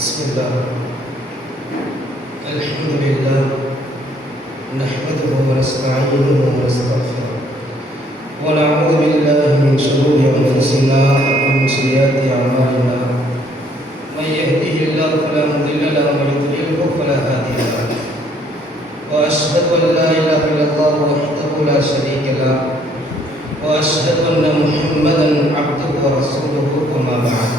بسم الله الحمد لله نحمده ونستعينه ونستغفره ونعوذ بالله من شرور أنفسنا ومن سيئات أعمالنا من يهده الله فلا مضل له ومن يضلله فلا هادي له وأشهد أن لا إله إلا الله وحده لا شريك له وأشهد أن محمدا عبده ورسوله وما بعد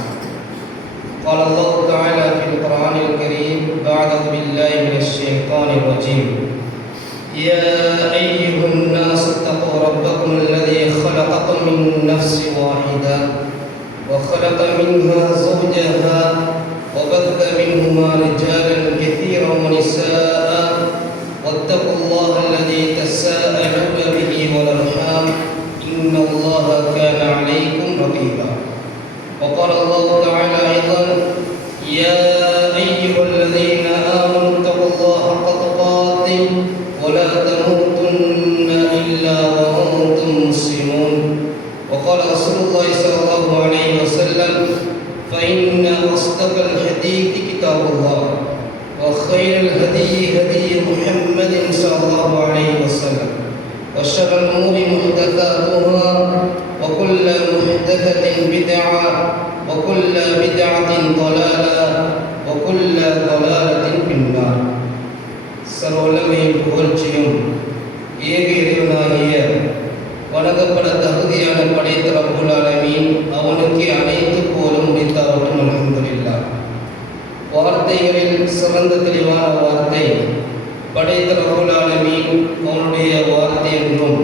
قال الله تعالى في القرآن الكريم أعوذ بالله من الشيطان الرجيم يا أيها الناس اتقوا ربكم الذي خلقكم من نفس واحدة وخلق منها زوجها وبث منهما رجالا كثيرا ونساء واتقوا الله الذي تساءلون به والأرحام إن الله كان عليكم رقيبا وقال الله تعالى أيضا يا أيها الذين آمنوا اتقوا الله حق تقاته ولا تموتن إلا وأنتم مسلمون وقال رسول الله صلى الله عليه وسلم فإن أصدق الحديث كتاب الله وخير الهدي هدي محمد صلى الله عليه وسلم وشر الأمور محدثاتها وكل محدثة بدعة وكل بدعة ضلالة وكل ضلالة في النار சர்வவல்லமையும் புகழ்ச்சியும் ஏக இறைவனாகிய வணங்கப்பட தகுதியான படைத்த ரப்புல் ஆலமீன் அவனுக்கு அனைத்து போலும் உரித்தாகட்டும் அல்ஹம்துலில்லாஹ். வார்த்தைகளில் சிறந்த தெளிவான வார்த்தை படைத்த ரப்புல் ஆலமீன் அவனுடைய வார்த்தை என்றும்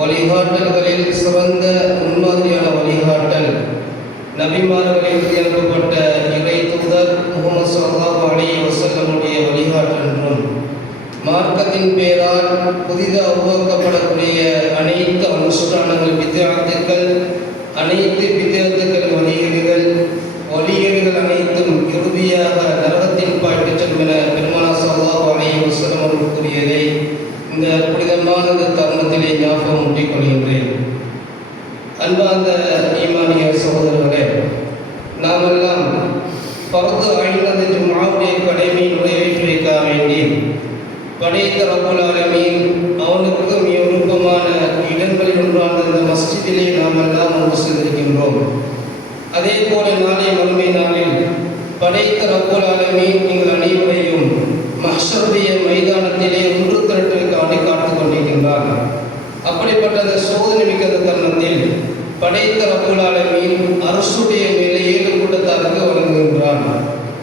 வழிகாட்டல்களில் சிறந்த முன்மாதிரியான வழிகாட்டல் நபிமார்களில் அனுப்பப்பட்ட இறை தூதர் முஹம்மது ஸல்லல்லாஹு அலைஹி வஸல்லமுடைய வழிகாட்டல் என்றும் மார்க்கத்தின் பெயரால் புதிதாக உருவாக்கப்படக்கூடிய அனைத்து அனுஷ்டானங்கள் பித்ஆத்துக்கள் அனைத்து பித்ஆத்துக்கள் வழிகேடுகள் அனைத்தும் இறுதியாக நரகத்தின் பாய்ட்டு செல்லும் என பெருமானார் ஸல்லல்லாஹு அலைஹி வஸல்லம் அவர்கள் கூறியதை இந்த புனிதமான தருணத்திலே ஞாபகம் ஊட்டிக் கொள்கின்றேன். அன்பார்ந்த ஈமானிய சகோதரர்களே, நாமெல்லாம் பர்து ஐனது ஜும்ஆவுடைய கடமையை நிறைவேற்றி வைக்க வேண்டி படைத்த ரப்புல் ஆலமீன் அவனுக்கு மிக விருப்பமான இடங்களில் ஒன்றான இந்த மஸ்ஜிதிலே நாம் எல்லாம் ஒன்று சேர்ந்திருக்கின்றோம். அதே போல நாளை மறுமை நாளில் படைத்த ரப்புல் ஆலமீன் நீங்கள் அனைவரையும் மஹ்ஷருடைய மைதானத்திலே ஒன்று திரட்டுவதற்காக காத்துக் கொண்டிருக்கின்றார். அப்படிப்பட்ட அந்த சோதனை மிக்க தருணத்தில் படைத்த ரப்புல் ஆலமீன் அரசுடைய மேலே 7 கூட்டத்தாருக்கு வழங்குகின்றான்.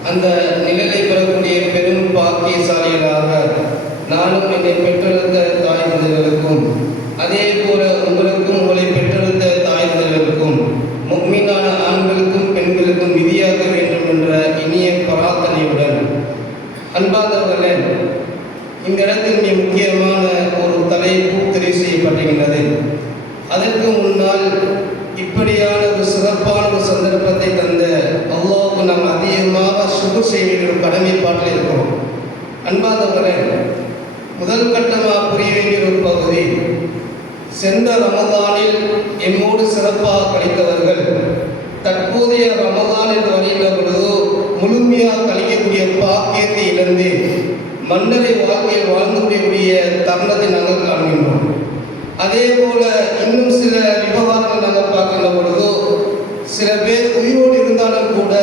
அந்த நிழலை பெறக்கூடிய பெரும் பாக்கியசாலிகளாக நானும் என்னை பெற்றெடுத்த தாய் தந்தைகளுக்கும் அதே போல உங்களுக்கும் உங்களை பெற்றெடுத்த தாய் தந்தைகளுக்கும் முஃமினான ஆண்களுக்கும் பெண்களுக்கும் விதியாக வேண்டும் என்ற இனிய பிரார்த்தனையுடன் அன்பார்ந்தவர்களே, இந்த இடத்தில் மிக முக்கியமான ஒரு தலைப்பு தெரிவு செய்யப்பட்டிருக்கிறது. அதற்கு முன்னால் இப்படியான ஒரு சிறப்பான ஒரு சந்தர்ப்பத்தை தந்த அல்லாஹ்வுக்கு நாம் அதிகமாக சுக்ர் செய்ய வேண்டிய ஒரு கடமைப்பாட்டில் இருக்கிறோம். அன்பார்ந்தவர்களே, முதல் கட்டமாக புரிய வேண்டிய ஒரு பகுதி, சென்ற ரமதானில் எம்மோடு சிறப்பாக கழித்தவர்கள் தற்போதைய ரமதான் என்று வருகின்ற பொழுது முழுமையாக கழிக்கக்கூடிய பாக்கியத்தை இழந்து மன்னரை வாழ்க்கையில் வாழ்ந்து முடியக்கூடிய தருணத்தை நாங்கள் காண்கின்றோம். அதே போல இன்னும் சில விவகாரங்கள் நாங்கள் பார்க்கின்ற பொழுதோ சில பேர் உயிரோடு இருந்தாலும் கூட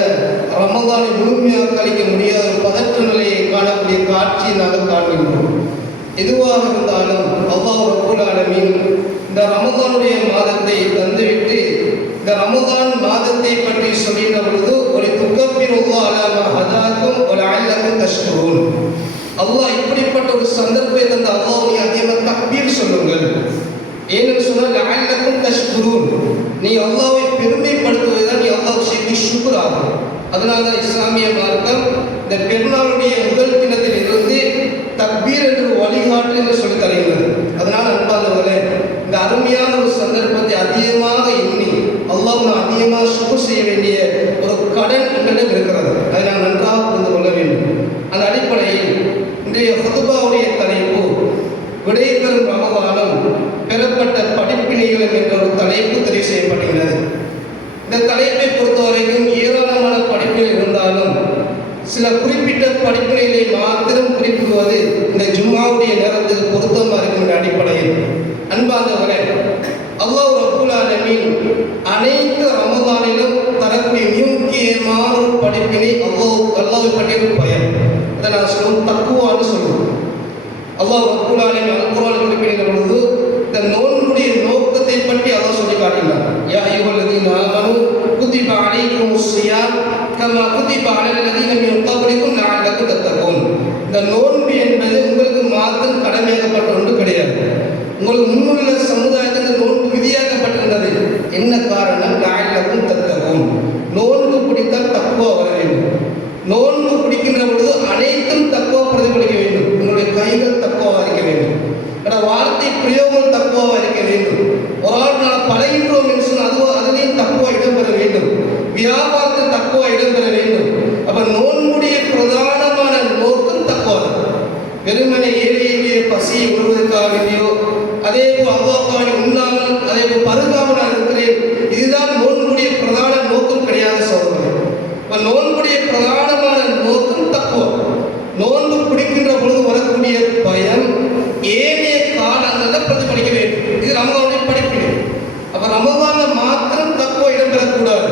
ரமதானை முழுமையாக கழிக்க முடியாத ஒரு பதற்ற நிலையை காணக்கூடிய காட்சியை நாங்கள் காண்கின்றோம். எதுவாக இருந்தாலும் அல்லாஹ் ரப்புல் ஆலமீன் இந்த ரமதானுடைய மாதத்தை தந்துவிட்டு இந்த ரமதான் மாதத்தை பற்றி சொல்கின்ற பொழுது ஒரு துக்கப்பிருல்லாஹ் அலா மா ஹதாக்கும் வ லஅல்லக்கும் தஷ்குரூன். அல்லாஹ் இப்படிப்பட்ட ஒரு சந்தர்ப்பத்தை தந்த அல்லாஹ்வை அதிகமாக தக்பீர் சொல்லுங்கள். ஏனென்று சொன்னால் லஅல்லக்கும் தஷ்குரூன், நீ அல்லாஹ்வை பெருமைப்படுத்துவதுதான் நீ அல்லாஹ் செய்ய ஷுக்ர் ஆகும். அதனால தான் இஸ்லாமிய மார்க்கம் இந்த பெருநாளுடைய முதல் தினத்தில் இருந்து தக்பீர் என்று வழிகாட்டு என்று சொல்லி தருகிறது. அதனால் அன்பார்ந்தவர்களே, இந்த அருமையான ஒரு சந்தர்ப்பத்தை அதிகமாக எண்ணி அல்லாஹ் அதிகமாக ஷுக்ர் செய்ய வேண்டிய ஒரு கடன் எங்களிடம் இருக்கிறது. அதை நாம் நன்றாக புரிந்து கொள்ள வேண்டும். அந்த அடிப்படையில் இன்றைய ஹுதுபாவுடைய தலைப்பு விடை பெறும் ரமதானும் பெறப்பட்ட படிப்பினைகளும் என்ற ஒரு தலைப்பு தெரிவு செய்யப்படுகிறது. இந்த தலைப்பை பொறுத்தவரைக்கும் ஏராளமான படிப்புகள் இருந்தாலும் தலைப்பிலே மாத்திரம் குறிப்பிடுவது இந்த ஜும்மாவுடைய நேரத்துக்கு பொருத்தமாக இருக்கும் என்ற அடிப்படையில் அன்பார்ந்தவர்களே, அல்லாஹ் ரப்பல் ஆலமீன் அனைத்து ரமதானிலும் தரக்கூடிய மிக முக்கியமான ஒரு படிப்பினை அல்லாஹ்வை பற்றிய ஒரு பயம். அதை நான் சொல்லுவோம் தக்குவான்னு சொல்லுவோம். அல்லாஹ் ரப்பல் ஆலமீன் அல்-குர்ஆன் குறிப்பிடுகிற பொழுது இந்த நோன்புடைய நோக்கத்தை பற்றி அல்லாஹ் சொல்லி காட்டுகிறார். யா அய்யுஹல்லதீன ஆமனூ குதிப அலைக்குமுஸ் ஸியாம் கமா குதிப அலல் லதீன மின் கப்லிக்கும் லஅல்லக்கும் தத்தகூன். இந்த நோன்பு என்பது உங்களுக்கு மாத்திரம் கடமையாக்கப்பட்ட ஒன்று கிடையாது. உங்களுக்கு முன்னுள்ள சமுதாயத்துக்கு நோன்பு விதியாக்கப்பட்டிருந்தது. என்ன காரணம்? லஅல்லக்கும் தத்தகூன். நோன்பு பிடித்தால் தக்வா வர வேண்டும். நோன்பு பிடிக்கின்ற பொழுது அனைத்தும் தக்வா பிரதிபலிக்க வேண்டும். உங்களுடைய கைகள் தக்வாவாக இருக்க வேண்டும். வார்த்தை பிரயோகம் தக்குவாக இருக்க வேண்டும். ஒரு ஆள் நான் பழகின்றோம் என்று சொன்னால் அதிலேயும் தக்குவா இடம்பெற வேண்டும். வியாபாரத்தில் தக்குவா இடம்பெற வேண்டும். அப்ப நோன்புடைய பிரதானமான நோக்கம் தக்குவா. வெறுமனை ஏழைய பசியை உணர்வதற்காக வேண்டியோ, அதே போல் அல்லாஹ்வை உண்ணாமல் அதே போல் பருகாமல் நான் இருக்கிறேன், இதுதான் நோன்புடைய பிரதான நோக்கம் கிடையாது சகோதரர்களே. இப்ப நோன்புடைய பிரதானமான நோக்கம் தக்குவா. நோன்பு பிடிக்கின்ற பொழுது வரக்கூடிய பயம் ஏனைய காலங்களில் பிரதிபலிக்க வேண்டும். இது ரமதானுடைய படிப்பினை. அப்ப ரமதான மாத்திரம் தக்குவா இடம்பெறக்கூடாது.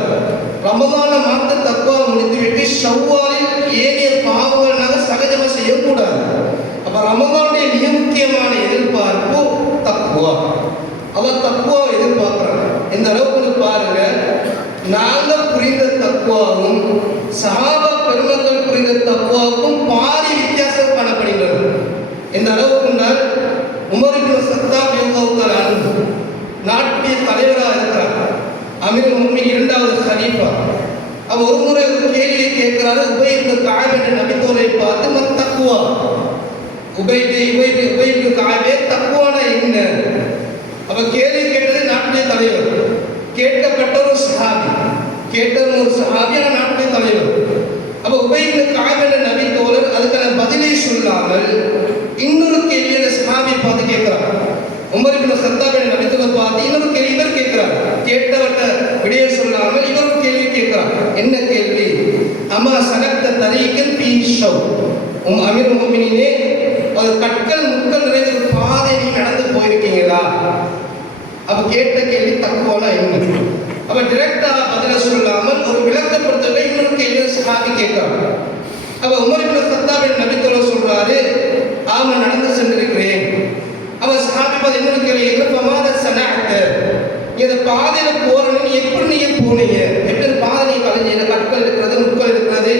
ரமதான மாத்திரம் தக்குவா முடித்துவிட்டு ஷவ்வாலில் ஏனைய பாவங்கள் நாங்கள் சகஜமாக செய்யக்கூடாது. அப்ப ரமதானுடைய மிக முக்கியமான எதிர்பார்ப்பு தக்குவா. அவர் தக்குவா எதிர்பார்க்கிறாங்க. இந்த அளவுக்கு பாருங்க, நாங்கள் புரிந்த தக்குவாவும் சஹாபா பெருமக்கள் புரிந்த தக்குவாவுக்கும் பாதி வித்தியாசம் காணப்படுகிறது. இந்த அளவுக்கு உமர் இப்னு கத்தாப் ரலியல்லாஹு அன்ஹு நாட்டுடைய தலைவராக இருக்கிறார். அமீருல் முஃமினீன் இரண்டாவது கலீஃபா. அவர் ஒரு முறை ஒரு கேள்வியை கேட்கிறாரு. உபை இப்னு கஅப் என்ற நபித்தோரை பார்த்து மத் தக்வா, உபை இப்னு கஅபே தக்வானா என்ன? அப்ப கேள்வி கேட்டது நாட்டுடைய தலைவர். கேட்கப்பட்ட ஒரு சஹாபி, நாட்டுடைய தலைவர். அப்ப உபை இப்னு கஅப் என்ற நபித்தோழர் அதுக்கான பதிலை சொல்லாமல் இன்னொரு கேள்வி அந்த சஹாபியை பார்த்து கேட்கிறார். உமர் இப்னு கத்தாப் என்ற நபித்தோழர் பார்த்து இன்னொரு கேள்வி இவர் கேட்கிறார். கேட்டவர்கிட்ட விடையை சொல்லாமல் இவர் ஒரு கேள்வி கேட்கிறார். என்ன கேள்வி? அம்மா சலக்த தரீக்கன் ஃபீ ஷவ், அமீருல் முஃமினீனே, அது கற்கள் முட்கள் நிறைந்த ஒரு பாதை நீ நடந்து போயிருக்கீங்களா? அப்ப கேட்ட கேள்வி தக்குவானா என்ன? அப்ப டைரக்டா பதில சொல்லாமல் ஒரு விளக்கப்படுத்தவே இன்னொரு கேள்வி சஹாபி கேட்கிறார். அப்ப உமர் இப்னு கத்தாப் என்ற நபித்தோழர் சொல்றாரு, ஆமா நடந்து சென்றிருக்கிறேன். அவர் சஹாபி பார்த்து இன்னொரு கேள்வி கேட்கிறப்ப சனஅத்த, இந்த பாதையில போறேன்னு எப்படி நீங்க போனீங்க? எப்படி பாதை நீங்க கலைஞ்சீங்க? கற்கள் இருக்கிறது, முட்கள் இருக்கிறது,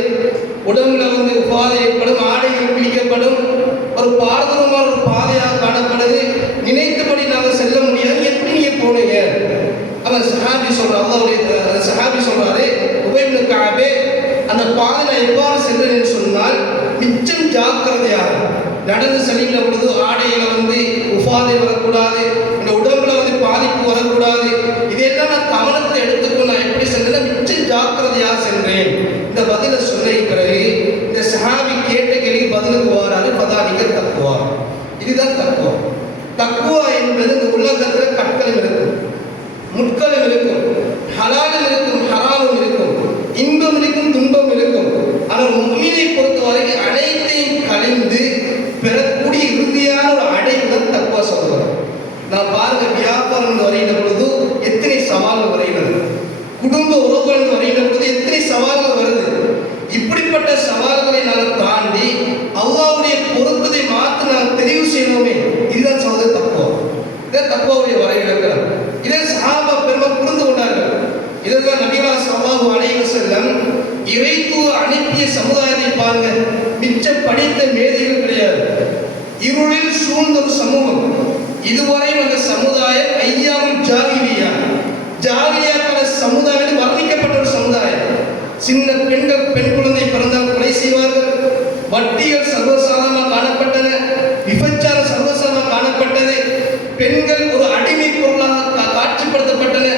உடம்புல உபாதை ஏற்படும், ஆடைகள் கிழிக்கப்படும், ஒரு பாரதூரமான ஒரு பாதையாக காணப்படுது, நினைத்தபடி நாங்கள் செல்ல முடியாது, எப்படி நீங்க போனீங்க? அவர் சஹாபி சொல்றாரு, உபை இப்னு கஅபே, அந்த பாதையில எவ்வாறு சென்றேன்னு சொன்னால் மிச்சம் ஜாக்கிரதையாக நடந்து செல்கின்ற பொழுது ஆடையில உபாதை வரக்கூடாது, இந்த உடம்புல பாதிப்பு வரக்கூடாது, இதெல்லாம் நான் கவனத்தை எடுத்துக்கொண்டு நான் எப்படி சென்றேன், மிச்சம் ஜாக்கிரதையாக சென்றேன். இந்த பதில சொன்ன பிறகு இந்த சஹாபி கேட்ட கேள்வி பதிலுக்கு வாராரு, பதானிக்க தக்குவா. இதுதான் தக்குவா. தக்குவா என்பது இந்த உலகத்தில் கற்களும் இருக்கும், முட்களும் இருக்கும், ஹலாலும் இருக்கும், ஹராமும் இருக்கும், இன்பம் இருக்கும், துன்பம் இருக்கும். ஆனால் முஃமினை பொறுத்தவரைக்கும் அனைத்தையும் கழிந்து பெறக்கூடிய இறுதியான ஒரு அடைவு தான் தக்குவா சொல்றாங்க. நான் பாருங்க, வியாபாரம் வரைகிற பொழுது எத்தனை சவால்கள் வருகிறது, குடும்ப உறவுகள் வரைகிற பொழுது எத்தனை சவால்கள் வருது. இப்படிப்பட்ட சவால்களை நாங்கள் தாண்டி அல்லாஹ்வுடைய பொருத்தத்தை மாற்ற நாங்கள் தெரிவு செய்யணுமே, இதுதான் சகோதர தக்குவா. இதான் தக்குவாவுடைய வரைவிலக்கணம். இதை சஹாபா பெருமக்கள் புரிந்து கொண்டார்கள். இதுதான் நபிகள் ஸல்லல்லாஹு அலைஹி வஸல்லம் இறைத்துவ அனுப்பிய சமுதாயத்தை பாருங்க, மிச்சம் படித்த மேதைகள் கிடையாது, இருளில் சூழ்ந்த ஒரு சமூகம். இதுவரை அந்த சமுதாயம் ஐயாமுல் ஜாகிலியாக்கான சமுதாயம் வர்ணிக்கப்பட்ட ஒரு சமுதாயம். சின்ன பெண்கள், பெண் குழந்தை பிறந்தால் கொலை செய்வார்கள், வட்டிகள் சர்வசாதாரணமாக காணப்பட்டன, விபச்சாரம் சர்வசாதாரணமாக காணப்பட்டது, பெண்கள் ஒரு அடிமை பொருளாக காட்சிப்படுத்தப்பட்டன.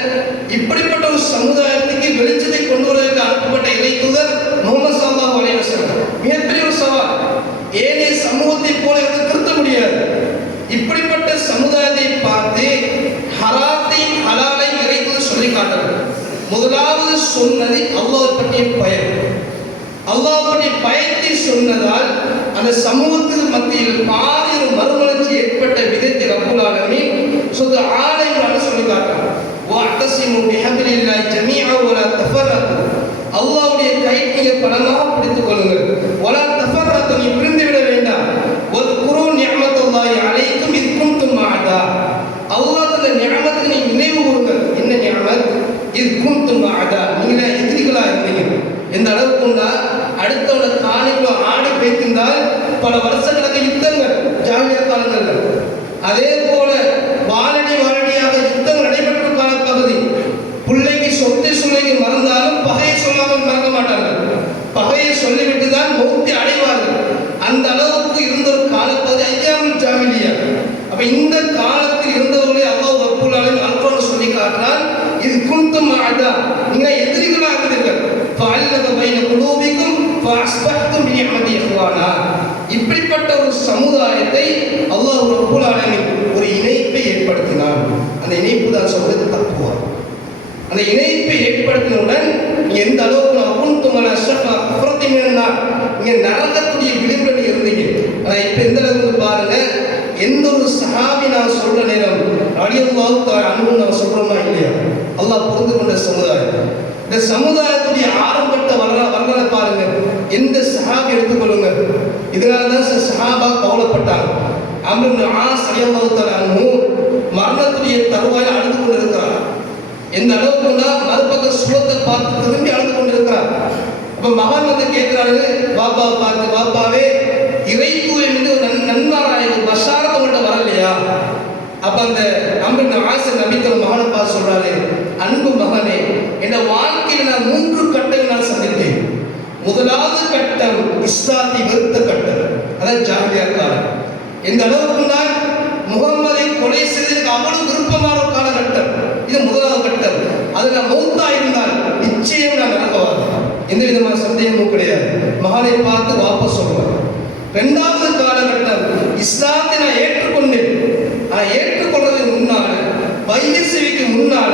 இப்படிப்பட்ட ஒரு சமுதாயத்துக்கு வெளிச்சத்தை கொண்டு வருவதற்கு அனுப்பப்பட்ட இறைத்தூதர் முஹம்மது ஸல்லல்லாஹு அலைஹி வஸல்லம் மிகப்பெரிய ஒரு சவால். ஏனைய சமூகத்தை போல திருத்த முடியாது. இப்படிப்பட்ட சமுதாயத்தை பார்த்து ஹராத்தை ஹலாலை இறைத்தூதர் சொல்லி காட்டுறார். முதலாவது சொன்னது அல்லாஹ் பற்றிய பயம். அல்லாஹ்வுடைய பயத்தை சொன்னதால் அந்த சமூகத்துக்கு மத்தியில் பாரிய மறுமலர்ச்சி ஏற்பட்ட விதத்தை ரப்புல் ஆலமீன் சுத்த ஆலயங்களை சொல்லி காட்டுறாங்க. வஅதஸிமு பிஹப்லில்லாஹி ஜமீஅன் வலா தஃபர்ரகு, அல்லாஹ்வுடைய கையை பலமாக பிடித்துக் கொள்ளுங்கள். வலா தஃபர்ரகு, நீ பிரிந்து விட வேண்டாம். வத்குரு நிஅமத்தல்லாஹி அலைக்கும் இத் குன்தும் மஅதா, அல்லாஹ் தந்த நிஅமத்தை நீ நினைவு கூறுங்கள். என்ன நிஅமத்? இத் குன்தும் மஅதா, நீங்க எதிரிகளா இருந்தீங்க. எந்த அளவுக்குன்னா அடுத்தவன காணிக்குள்ள ஆடி பேய்த்திருந்தால் பல வருஷங்களுக்கு யுத்தங்கள் ஜாலியா காலங்கள். அதே போல வாழடியாக யுத்தம் நடைபெற்ற காலப்பகுதி. பிள்ளைக்கு சொத்தை சொல்லிக்கு மறந்தாலும் பகையை சொல்லாமல் மறக்க மாட்டார்கள். பகையை சொல்லிவிட்டு தான் மௌத்தை அடைவார்கள். அந்த அளவுக்கு இருந்த ஒரு காலப்பகுதி ஐயாமுல் ஜாஹிலியா. அப்ப இந்த காலத்தில் இருந்தவர்களை அல்லாஹ் ரப்புல் ஆலமீன் அல்குர்ஆன் சொல்லி காட்டுறான். இது குன்தும் மஅதா, நீங்க எதிரிகளாக இருந்தீர்கள். ஃபஅல்லக பைன குலூபிக்கும் ஃபஅஸ்பஹ்தும் பிநிஅமதி இஹ்வானா. இப்படிப்பட்ட ஒரு சமுதாயத்தை அல்லாஹ் ரப்புல் ஆலமீன் ஒரு இணைப்பை ஏற்படுத்தினார். அந்த இணைப்பு தான் சொல்றது தக்வா. அந்த இணைப்பை ஏற்படுத்தினவுடன் எந்த அளவுக்கு அகுன்துமல ஷஃபா குஃப்ரத்தி மினன்னார், நீங்க நரகத்துடைய விளிம்பில் இருந்தீங்க. ஆனா இப்ப எந்த அளவுக்கு பாருங்க, எந்த ஒரு சஹாபி நான் சொல்ற நேரம் ரலியல்லாஹு தஆலா அன்ஹு நான் சொல்றோமா இல்லையா, அல்லாஹ் புரிந்து கொண்ட சமுதாயம். இந்த சமுதாயத்துடைய ஆரம்பட்ட வரலாறு பாருங்க. எந்த சஹாபி எடுத்துக்கொள்ளுங்க. இதனால தான் சஹாபா கவலைப்பட்டாங்க. அம்ர் இப்னு ஆஸ் ரலியல்லாஹு தஆலா அன்ஹு மரணத்துடைய தருவாயில் அழுது கொண்டிருக்கிறார். எந்த அளவுக்குன்னா மறுபக்க சுலத்தை பார்த்து திரும்பி அழுது கொண்டிருக்கிறார். அப்ப மகன் வந்து கேட்கிறாரு, பாப்பா பார்த்து, பாப்பாவே இறைத்தூய மீது ஒரு நன்மாராய ஒரு பஷாரத் உங்கள்கிட்ட வரலையா? அப்ப அந்த அம்ர் இப்னு ஆஸ் நபித்தர் மகனை பார்த்து சொல்றாரு, அன்பு மகனே, என் வாழ்க்கையில் நான் 3 கட்டங்கள் நான் சந்தித்தேன். முதலாவது கட்டம் இஸ்லாத்தை வெறுத்த கட்டம், அதான் ஜாஹிலியா காலம். இந்த அளவுக்கு நான் முகம்மதை கொலை செய்ததுக்கு அவ்வளவு விருப்பமான ஒரு காலகட்டம். இது முதலாவது கட்டம். அது நான் மௌத்தா இருந்தால் நிச்சயம் நான் நடக்கவாது, எந்த விதமான சந்தேகமும் கிடையாது. மகனை பார்த்து வாபஸ் சொல்லுவார். 2வது காலகட்டம் இஸ்லாத்தை நான் ஏற்றுக்கொண்டேன். நான் ஏற்றுக்கொள்றதுக்கு முன்னால பையசவிக்கு முன்னால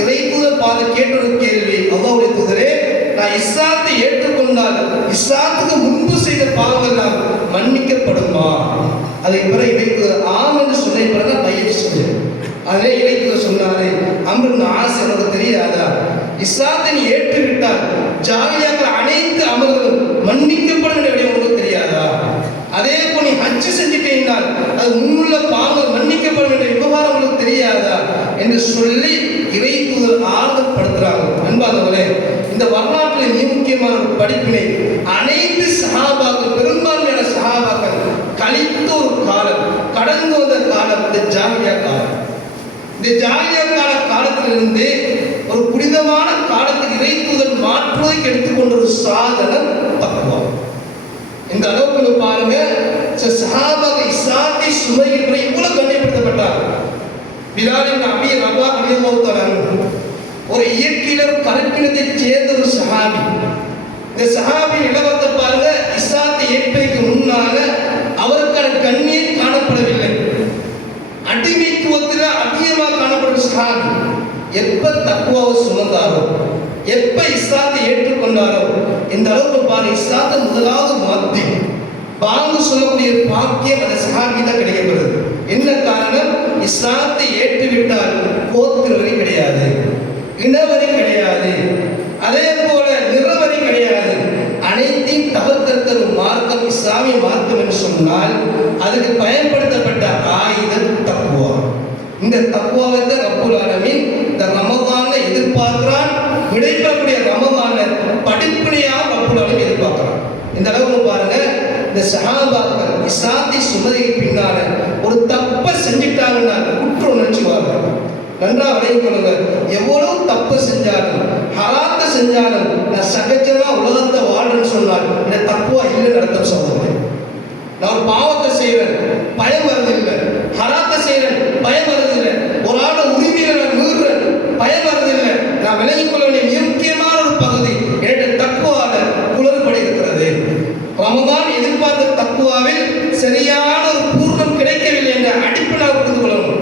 இறைத்தூத பாதை கேட்ட ஒரு கேள்வி, அல்லாஹ்வுடைய தூதரே, நான் இஸ்லாத்தை ஏற்றுக்கொண்டால் இஸ்லாத்துக்கு முன்பு செய்த பாவங்கள் எல்லாம் மன்னிக்கப்படுமா? அதை பிறகு இறைத்தூதர் ஆம் என்று சொன்ன பிறகு பையச்சு செஞ்சேன். அதே இறைத்தூதர் சொன்னாரு, அம்ர் இப்னு ஆஸ் எனக்கு தெரியாதா, இஸ்லாத்தை நீ ஏற்றுவிட்டால் ஜாலியாக அனைத்து அமல்களும் மன்னிக்கப்படும் என்று உங்களுக்கு தெரியாதா? அதே போல் நீ ஹஜ் செஞ்சுட்டீங்கன்னால் அது முன்னுள்ள பாவங்கள் மன்னிக்கப்படும் என்ற விவகாரம் உங்களுக்கு தெரியாதா என்று சொல்லி இறைத்தூதர் ஆறுதல்படுத்துறாங்க. அன்பானவர்களே, இந்த வரலாற்றில் மிக முக்கியமான ஒரு படிப்பினை அனைத்து சஹாபாக்கள், பெரும்பான்மையான சஹாபாக்கள் கழித்த ஒரு காலம், கடந்து வந்த காலம் இந்த ஜாஹிலியா காலம். இந்த ஜாஹிலியா காலத்திலிருந்து ஒரு புனிதமான காலத்தில் இறைத்தூதர் மாற்றுவதற்கு எடுத்துக்கொண்ட ஒரு சாதனம் தக்வா. இந்த அளவுக்கு பாருங்க, சஹாபாக்கள் இஸ்லாத்தை சுமக்கிற இவ்வளவு கண்ணியப்படுத்தப்பட்டார். பிலால் இப்னு அபீ ரபாஹ் ரலியல்லாஹு தஆலா ஒரு இயற்கையில கருப்பினத்தை சேர்ந்த ஒரு சஹாபி. இந்த சஹாபி நிலவரத்தை பாருங்க, இஸ்லாத்தை ஏற்பதற்கு முன்னால அவருக்கான கண்ணியம் காணப்படவில்லை. அடிமைத்துவத்தில் அதிகமாக காணப்படும் சஹாபி எப்ப தக்வாவை சுமந்தாரோ, எப்ப இஸ்லாத்தை ஏற்றுக்கொண்டாரோ, இந்த அளவுக்கு பாருங்க, இஸ்லாத்தை முதலாவது மாற்றி பாங்கு சொல்லக்கூடிய பாக்கியம் அந்த சஹாபி தான் கிடைக்கப்படுது. என்ன காரணம்? இஸ்லாத்தை ஏற்றுவிட்டால் கோத்திரவரி கிடையாது, இனவரி கிடையாது, அதே போல நிறவரி கிடையாது. அனைத்தையும் தவிர்த்த ஒரு மார்க்கம் இஸ்லாமிய மார்க்கம் என்று சொன்னால் அதுக்கு பயன்படுத்தப்பட்ட ஆயுதம் தக்வா. இந்த தக்வாவை தான் ரப்புல் ஆலமீன் இந்த ரமதான்ல எதிர்பார்க்கிறான். விடைபெறக்கூடிய ரமதான்ல படிப்படியாக ரப்புல் ஆலமீன் எதிர்பார்க்கிறான். இந்த அளவுக்கு பாருங்க, இந்த சஹாபாக்கள் இஸ்லாத்தை சுமதிக்கு பின்னால ஒரு தப்ப செஞ்சிட்டாங்கன்னா குற்ற உணர்ச்சி வாங்க. நன்றா விளையும் கொள்ளுங்க. எவ்வளவு தப்பு செஞ்சாலும் ஹராத்த செஞ்சாலும் நான் சகஜமா உலகத்தை வாழ்றேன்னு சொன்னால் இந்த தப்புவா இல்லைன்னு அர்த்தம் சொல்றேன். நான் ஒரு பாவத்தை செய்யறேன், பயம் வருதில்லை. ஹராத்த செய்யறேன், பயம் வருதில்லை. ஒரு ஆளோட உரிமையில நான் மீறுறேன், பயம் வருதில்லை. நான் விலகிக் கொள்ள வேண்டிய முக்கியமான ஒரு பகுதி என்னுடைய தக்குவால குளறுபடி இருக்கிறது. ரமதான் எதிர்பார்த்த தக்குவாவில் சரியான ஒரு பூர்ணம் கிடைக்கவில்லை என்ற அடிப்படையாக புரிந்து கொள்ளணும்.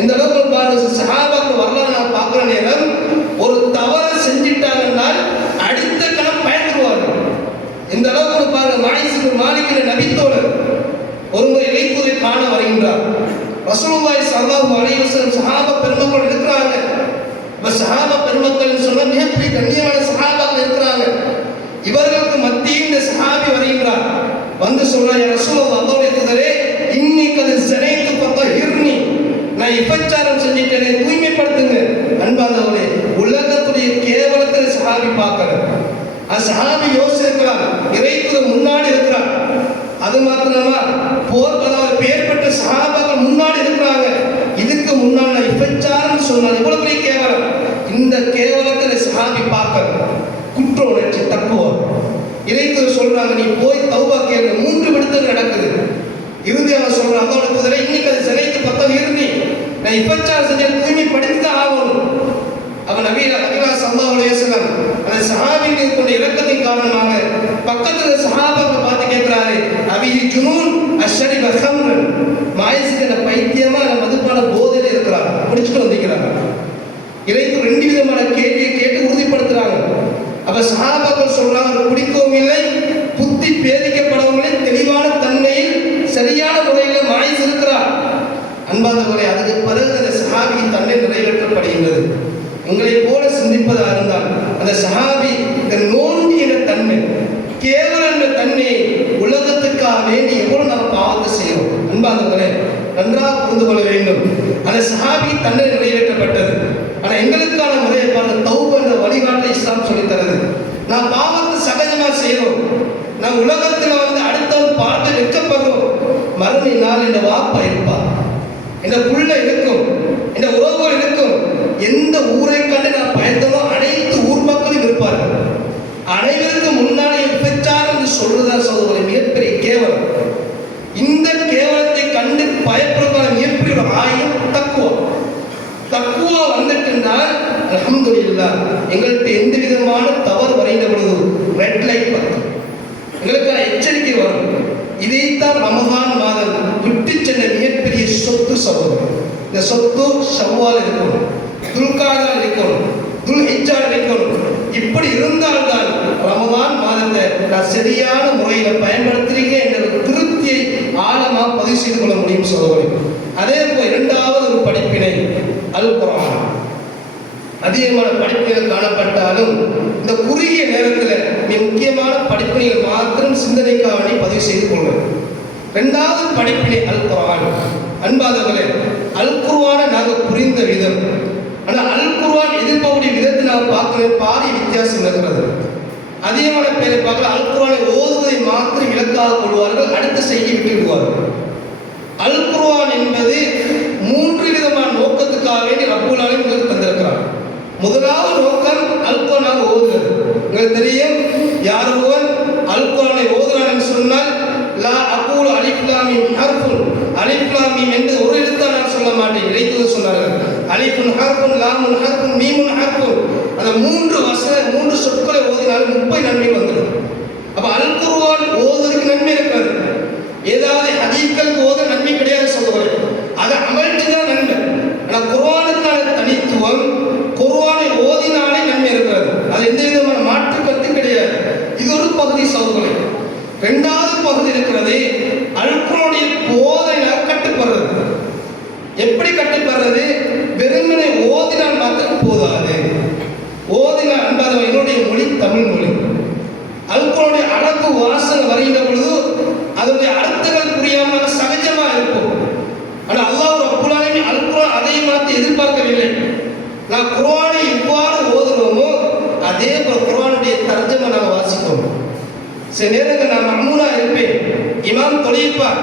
இந்த அளவுக்கு பாருங்க, சஹாபாக்கள் வரலாறு நான் பார்க்கிற நேரம் ஒரு தவறு செஞ்சிட்டாங்கன்னா அடுத்த கணம் பயந்துருவார்கள். ஒருமுறை இறைத்தூதரை காண வருகின்றார். ரசூலுல்லாஹி ஸல்லல்லாஹு அலைஹி வஸல்லம் சஹாபா பெருமக்கள் இருக்கிறாங்க. சஹாபா பெருமக்கள் சொன்ன மிகப்பெரிய கண்ணியமான சஹாபாக்கள் இருக்கிறாங்க. இவர்களுக்கு மத்தியில் இந்த சஹாபி வருகின்றார். வந்து சொல்றார், ரசூலுல்லாஹ் அல்லாஹ்வுடைய தூதரே, இன்னி கது ஸனைத்து ஃபதஹிர்னி, நான் விபச்சாரம் செஞ்சிட்டேனே, தூய்மைப்படுத்துங்க. அன்பானவர்களே, உலகத்துடைய கேவலத்தை சஹாபி பார்க்கிறார். அந்த சஹாபி யோசிக்கிறார், இறைத்தூதர் முன்னாடி இருக்கிறார். அது மாத்திரமா போர்க்கலால் பேர் பெற்ற சஹாபாக்கள் முன்னாடி இருக்கிறாங்க. இதுக்கு முன்னால் நான் விபச்சாரம் சொன்னது எவ்வளவு பெரிய கேவலம். இந்த கேவலத்தை சஹாபி பார்க்கிறார். குற்ற உணர்ச்சி, தக்குவா. இறைத்தூதர் சொல்றாங்க, நீ போய் தௌபா கேளு. 3 விடுதல் நடக்குது. இறுதி அவன் சொல்றான், அதோட தூதரை, இன்னைக்கு அது ஸனைத்து ஃபதஹிர்னி, நான் விபச்சாரம் செஞ்ச தூய்மைப்படுத்தி தான் ஆகணும். அவன் நபியா ஸல்லல்லாஹு அலைஹி வஸல்லம் அந்த சஹாபியின் கொண்ட இரக்கத்தின் காரணமாக பக்கத்துல சஹாபாவை பார்த்து கேட்கிறாரு, அபி ஜுனூன் அஷ்ரிப ஸம்ரன், மாயசிக்கிற பைத்தியமா மதுபான போதையில இருக்கிறார், குடிச்சிட்டு வந்திருக்கிறாங்க. இறைத்து 2 விதமான கேள்வியை கேட்டு உறுதிப்படுத்துறாங்க. அப்ப சஹாபாக்கள் சொல்றாங்க, குடிக்கவும் இல்லை, புத்தி பேதிக்கப்படவும் இல்லை, தெளிவான தன்மையில் சரியான முறையில் மாயஸ் இருக்கிறார். அன்பாதவர்களே, அதுக்கு பிறகு அந்த சஹாபியின் தன்மை நிறைவேற்றப்படுகின்றது. உங்களை போல சிந்திப்பதாக இருந்தால் அந்த சஹாபி இந்த நோண்டி என்ற தன்மை, கேவல என்ற தன்மையை உலகத்துக்காக வேண்டி எவ்வளவு நாம் பாவத்தை செய்கிறோம். அன்பாதவர்களே, நன்றாக புரிந்து கொள்ள வேண்டும். அந்த சஹாபி தன்னை நிறைவேற்றப்பட்டது. ஆனா எங்களுக்கான முறையை பார்த்து தௌபா என்ற வழிகாட்டை இஸ்லாம் சொல்லி தருது. நான் பாவத்தை சகஜமா செய்யறோம். நான் உலகத்துல அடுத்தவன் பார்த்து வெட்கப்படுறோம். மறுமை நாள் இந்த வாப்பா இருப்பார், இந்த புள்ள இருக்கும், இந்த உறவுகள் இருக்கும். எந்த ஊரை கண்டு நான் பயந்தனோ அனைத்து ஊர் மக்களும் இருப்பார்கள். அனைவருக்கும் முன்னாலே விபச்சாரம் என்று சொல்றதா சகோதரர் மிகப்பெரிய கேவலம். இந்த கேவலத்தை கண்டு பயப்படுவதான மிகப்பெரிய ஒரு ஆயுதம் தக்குவா. தக்குவா வந்துட்டுனால் அல்ஹம்துலில்லாஹ், எங்கள்கிட்ட எந்த விதமான தவறு வரைந்த பொழுது ரெட் லைட் பத்தும், எங்களுக்கான எச்சரிக்கை வரும். இதைத்தான் ரமதான் மாதம் விட்டு சென்ற மிகப்பெரிய சொத்து சகோதரர். இந்த சொத்து ஷவ்வால் இருக்கணும், துல்காதால் இருக்கணும், துல்ஹிஜ்ஜால் இருக்கணும். இப்படி இருந்தால்தான் ரமதான் மாதத்தை நான் சரியான முறையில் பயன்படுத்துறீங்க என்ற திருப்தியை ஆழமாக பதிவு செய்து கொள்ள முடியும் சகோதரர். அதே போல் 2வது ஒரு படிப்பினை அல் குர்ஆன். அதிகமான படிப்பினைகள் காணப்பட்டாலும் இந்த குறுகிய நேரத்தில் மிக முக்கியமான படிப்பினைகள் மாத்திரம் சிந்தனைக்காக வேண்டி பதிவு செய்து கொள்வது. 2வது படிப்பினை அல் குர்ஆன். அன்பாதவர்களே, அல் குர்ஆனை நாங்கள் புரிந்த விதம், ஆனால் அல் குர்ஆன் எதிர்பார்க்கக்கூடிய விதத்தை நாங்கள் பார்க்கிற பாரிய வித்தியாசம் இருக்கிறது. அதிகமான பேரை பார்க்கலாம், அல் குர்ஆனை ஓதுவதை மாத்திரம் இலக்காக கொள்வார்கள், அடுத்த செய்தி விட்டு விடுவார்கள். அல் குர்ஆன் என்பது 3 விதமான நோக்கத்துக்காக வேண்டி ரப்புல் ஆலமீன் தந்திருக்கிறார். முதலாவது நோக்கம் அல் குர்ஆனை ஓதுவது. உங்களுக்கு தெரியும், யார் ஒருவன் அல் குர்ஆனை ஓதுறான்னு சொன்னால், லா அகூலு அலிஃப் லாம் மீம் ஹர்ஃபுன், அலிஃப் லாம் மீம் என்று ஒரு எழுத்தை நான் சொல்ல மாட்டேன். இறைத்தூதர் சொன்னார்கள், அலிஃபுன் ஹர்ஃபுன் லாமுன் ஹர்ஃபுன் மீமுன் ஹர்ஃபுன். அந்த 3 சொற்களை ஓதினால் 30 நன்மை வந்துடும். அப்ப அல் குர்ஆன் ஓதுவதற்கு நன்மை இருக்கிறது. ஏதாவது ஹதீஸ்களுக்கு ஓத நன்மை கிடையாது சொல்லுவாங்க, அதை அமல்ட்டு தான் நன்மை. ஆனால் குர்ஆனுக்கான தனித்துவம், குர்ஆனை ஓதினாலே நன்மை இருக்கிறது. அது எந்த விதமான மாற்று கருத்து கிடையாது. இது ஒரு பகுதி சகோதரர்களே. 2வது பகுதி இருக்கிறது, அல் குர்ஆனுடைய போதனையால் கட்டுப்படுறது. எப்படி கட்டுப்படுறது? வெறுமனை ஓதினால் மாத்திரம் போதாது. ஓதினால் அன்பாதவன், என்னுடைய மொழி தமிழ் மொழி. அல் குர்ஆனுடைய அழகு வாசனை வருகின்ற பொழுது அதனுடைய அர்த்தங்கள் புரியாமல் சகஜமா இருக்கும். ஆனால் அல்லாஹ் ரப்புல் ஆலமீன் அல் குர்ஆன் அதை மாற்றி எதிர்பார்க்கவில்லை. நான் குர்ஆனை எவ்வாறு ஓதுனோமோ அதே போல குர்ஆனுடைய தர்ஜமா நாம் வாசிப்போம். சில நேரங்கள் நான் மம்னூனா இருப்பேன், இமாம் தொழிப்பார்,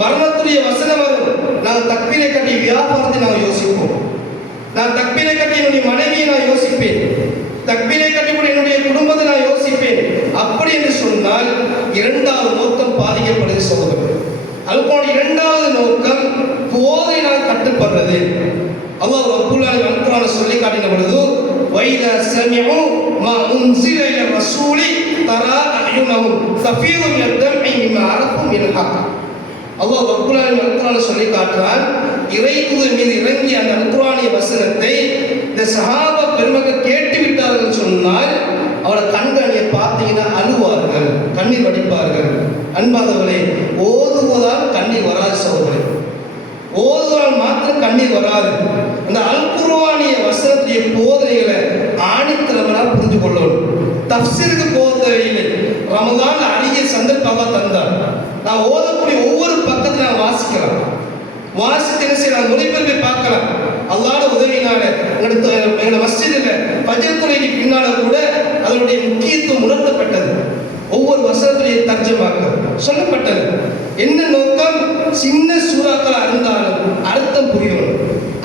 மரணத்துடைய வசனம் வரும், நாங்கள் தக்பீரை கட்டி வியாபாரத்தை நாங்கள் யோசிப்போம். நான் தக்பீரை கட்டி என்னுடைய மனைவியை நான் யோசிப்பேன், தக்பீரை கட்டி என்னுடைய குடும்பத்தை நான் யோசிப்பேன். அப்படி என்று சொன்னால் 2வது நோக்கம் பாதிக்கப்படுது சகோதரர். அல் குர்ஆன் 2வது நோக்கம் போதையினால் கட்டுப்படுறது. அல்லாஹ் ரப்புல் ஆலமீன் அல் குர்ஆனை சொல்லி காட்டின பொழுது, வைதா சமிஉ மா உன்ஸில இல ரசூலி தரா அய்யுனஹும் தஃபீது மினத் தம்இ மிமா அரஃபு மினல் ஹக். அல்லாஹ் ரப்புல் ஆலமீன் அல் குர்ஆனை சொல்லி காட்டுறான், இறைத்தூதர் மீது இறங்கிய அந்த அல் குர்ஆனிய வசனத்தை இந்த சஹாபா பெருமக்கள் கேட்டு விட்டார்கள் சொன்னால் அவரோட கண்களை பார்த்தீங்கன்னா அழுவார்கள், கண்ணீர் வடிப்பார்கள். அன்பாதவர்களே, ஓதுவதால் கண்ணீர் கண்ணீர் வராது சகோதரர். ஓதுவால் மாத்திரம் கண்ணீர் வராது. அந்த அல் குர்ஆனிய வசனத்துடைய போதனைகளை ஆணித்தரமாக புரிஞ்சு கொள்ளணும். தஃப்சீருக்கு போக தேவையில்லை. ரமதான் அரிய சந்தர்ப்பமாக தந்தார். நான் ஓதக்கூடிய ஒவ்வொரு பக்கத்தில் நான் வாசிக்கலாம். வாசித்து நான் மொழிபெயர்ப்பை பார்க்கலாம். அல்லாஹ்வுடைய உதவினால எங்களோட மஸ்ஜிதில் ஃபஜ்ர் தொழுகைக்கு பின்னால கூட அதனுடைய முக்கியத்துவம் உணர்த்தப்பட்டது. ஒவ்வொரு வசனத்துடைய தர்ஜமாக சொல்லப்பட்டது. என்ன நோக்கம்? சின்ன சூறாக்கள் இருந்தாலும் அர்த்தம் புரியணும்.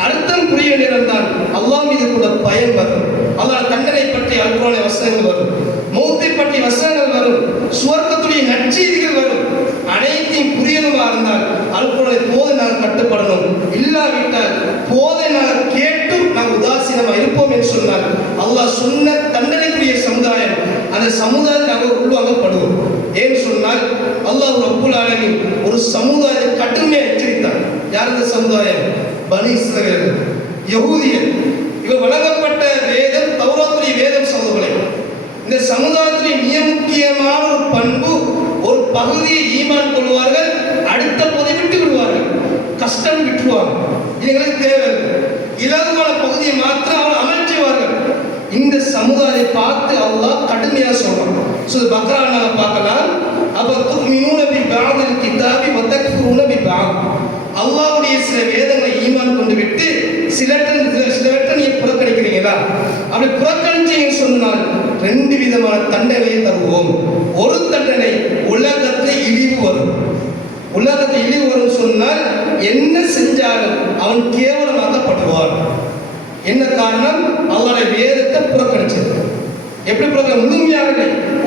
அர்த்தம் புரிய நேரம்தான் அல்லாஹ் மீது கூட பயம் வரும். அல்லாஹ் தண்டனை பற்றி அல் குர்ஆனிய வசனங்கள் வரும், மௌத்தை பற்றி வசனங்கள் வரும், சுவர்க்கத்துடைய நற்செய்திகள் வரும். அனைத்தையும் புரியணுமா இருந்தால் அல் குர்ஆனை போதை நாங்கள் கட்டுப்படணும். இல்லாவிட்டால் போதை நாங்கள் கேட்டும் நாங்கள் உதாசீனமாக இருப்போம் என்று சொன்னால் அல்லாஹ் சொன்ன தண்டனைக்குரிய சமுதாயம், அந்த சமுதாயம் நாங்கள் உள்வாங்கப்படுவோம். ஏன்னு சொன்னால் அல்லாஹ் ரப்புல் ஆலமீன் ஒரு சமுதாயத்தை கடுமையாக எச்சரித்தார். யார் அந்த சமுதாயம்? பனி இஸ்ரவேல், யஹூதியர். இவர் வழங்கப்பட்ட வேதம் தௌராத்துடைய வேதம் சகோதரர்களே. இந்த சமுதாயத்தின் மிக முக்கியமான ஒரு பண்பு, ஒரு பகுதியை ஈமான் கொள்வார்கள், அடுத்த பகுதியை விட்டு விடுவார்கள், கஷ்டம் விட்டுருவாங்க. எங்களுக்கு தேவை இலகுவான பகுதியை மாத்திரம் அவர் அமல் செய்வார்கள். இந்த சமுதாயத்தை பார்த்து அல்லாஹ் கடுமையாக சொல்றாங்க. பக்ரா நாம பார்க்கலாம். அப்ப துமினூன பி பஅதில் கிதாபி வ தக்ஃபுரூன பி பஅத். அல்லாஹ்வுடைய சில வேதங்களை ஈமான் கொண்டு விட்டு சிலவற்றை நீ புறக்கணிக்கிறீங்களா? அப்படி புறக்கணிச்சீங்கன்னு சொன்னால் ரெண்டு விதமான தண்டனையை தருவோம். ஒரு தண்டனை உலகத்தில் இழிவு வரும். உலகத்தில் இழிவு வரும் சொன்னால் என்ன செஞ்சாலும் அவன் கேவலமாக்கப்படுவான். என்ன காரணம்? அல்லாஹ்வுடைய வேதத்தை புறக்கணிச்சது. எப்படி புறக்கணி? முழுமையாக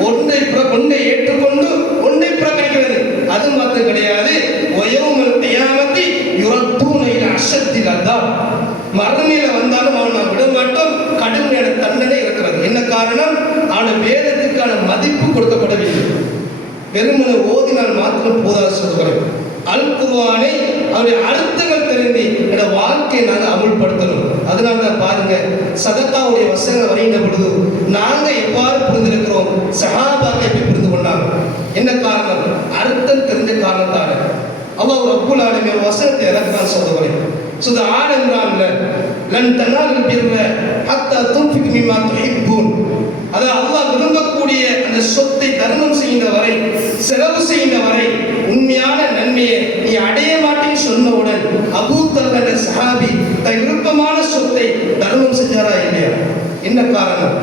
ஒன்றை ஏற்றுக்கொண்டு ஒன்றை புறக்கணிக்கிறது. அது மாத்திரம் கிடையாது. வயவுமல் கியாமத்தி யுரத்தூன இலா அஷத்தில் அதாப். மறுமையில வந்தாலும் அவன் நாம் விட மாட்டோம். கடுமையான தண்டனை இருக்கிறது. என்ன காரணம்? அவன் வேதத்துக்கான மதிப்பு கொடுக்கப்படவில்லை. வெறுமனை ஓதினால் மாத்திரம் போதாது சொல்கிறேன். அல் குர்ஆனை அவருடைய அர்த்தங்கள் தெரிந்து என்னோட வாழ்க்கையை நாங்கள் அமுல்படுத்தணும். அதனால தான் பாருங்க, சதக்காவுடைய வசனங்கள் வரைந்த பொழுது நாங்கள் எவ்வாறு புரிந்திருக்கிறோம், சஹாபாக்கள் எப்படி புரிந்து கொண்டாங்க. என்ன காரணம்? அர்த்தம் தெரிஞ்ச காரணத்தால அல்லாஹ் ரப்புல் ஆலமீன் ஒரு வசனத்தை இறக்குறான் சொல்லுகிறேன். சுத ஆடன்றான்ல லன் தனாலுல் பிர்ர ஹத்தா துன்ஃபிகு மிம்மா துஹிப்பூன். அதாவது அல்லாஹ் விரும்பக்கூடிய அந்த சொத்தை தர்மம் செய்கின்ற வரை, செலவு செய்கின்ற வரை உண்மையான நன்மையை நீ அடைய மாட்டேன்னு சொன்னவுடன் அபூ தல்ஹா என்ற சஹாபி தன் விருப்பமான சொத்தை தர்மம் செஞ்சாரா இல்லையா? என்ன காரணம்?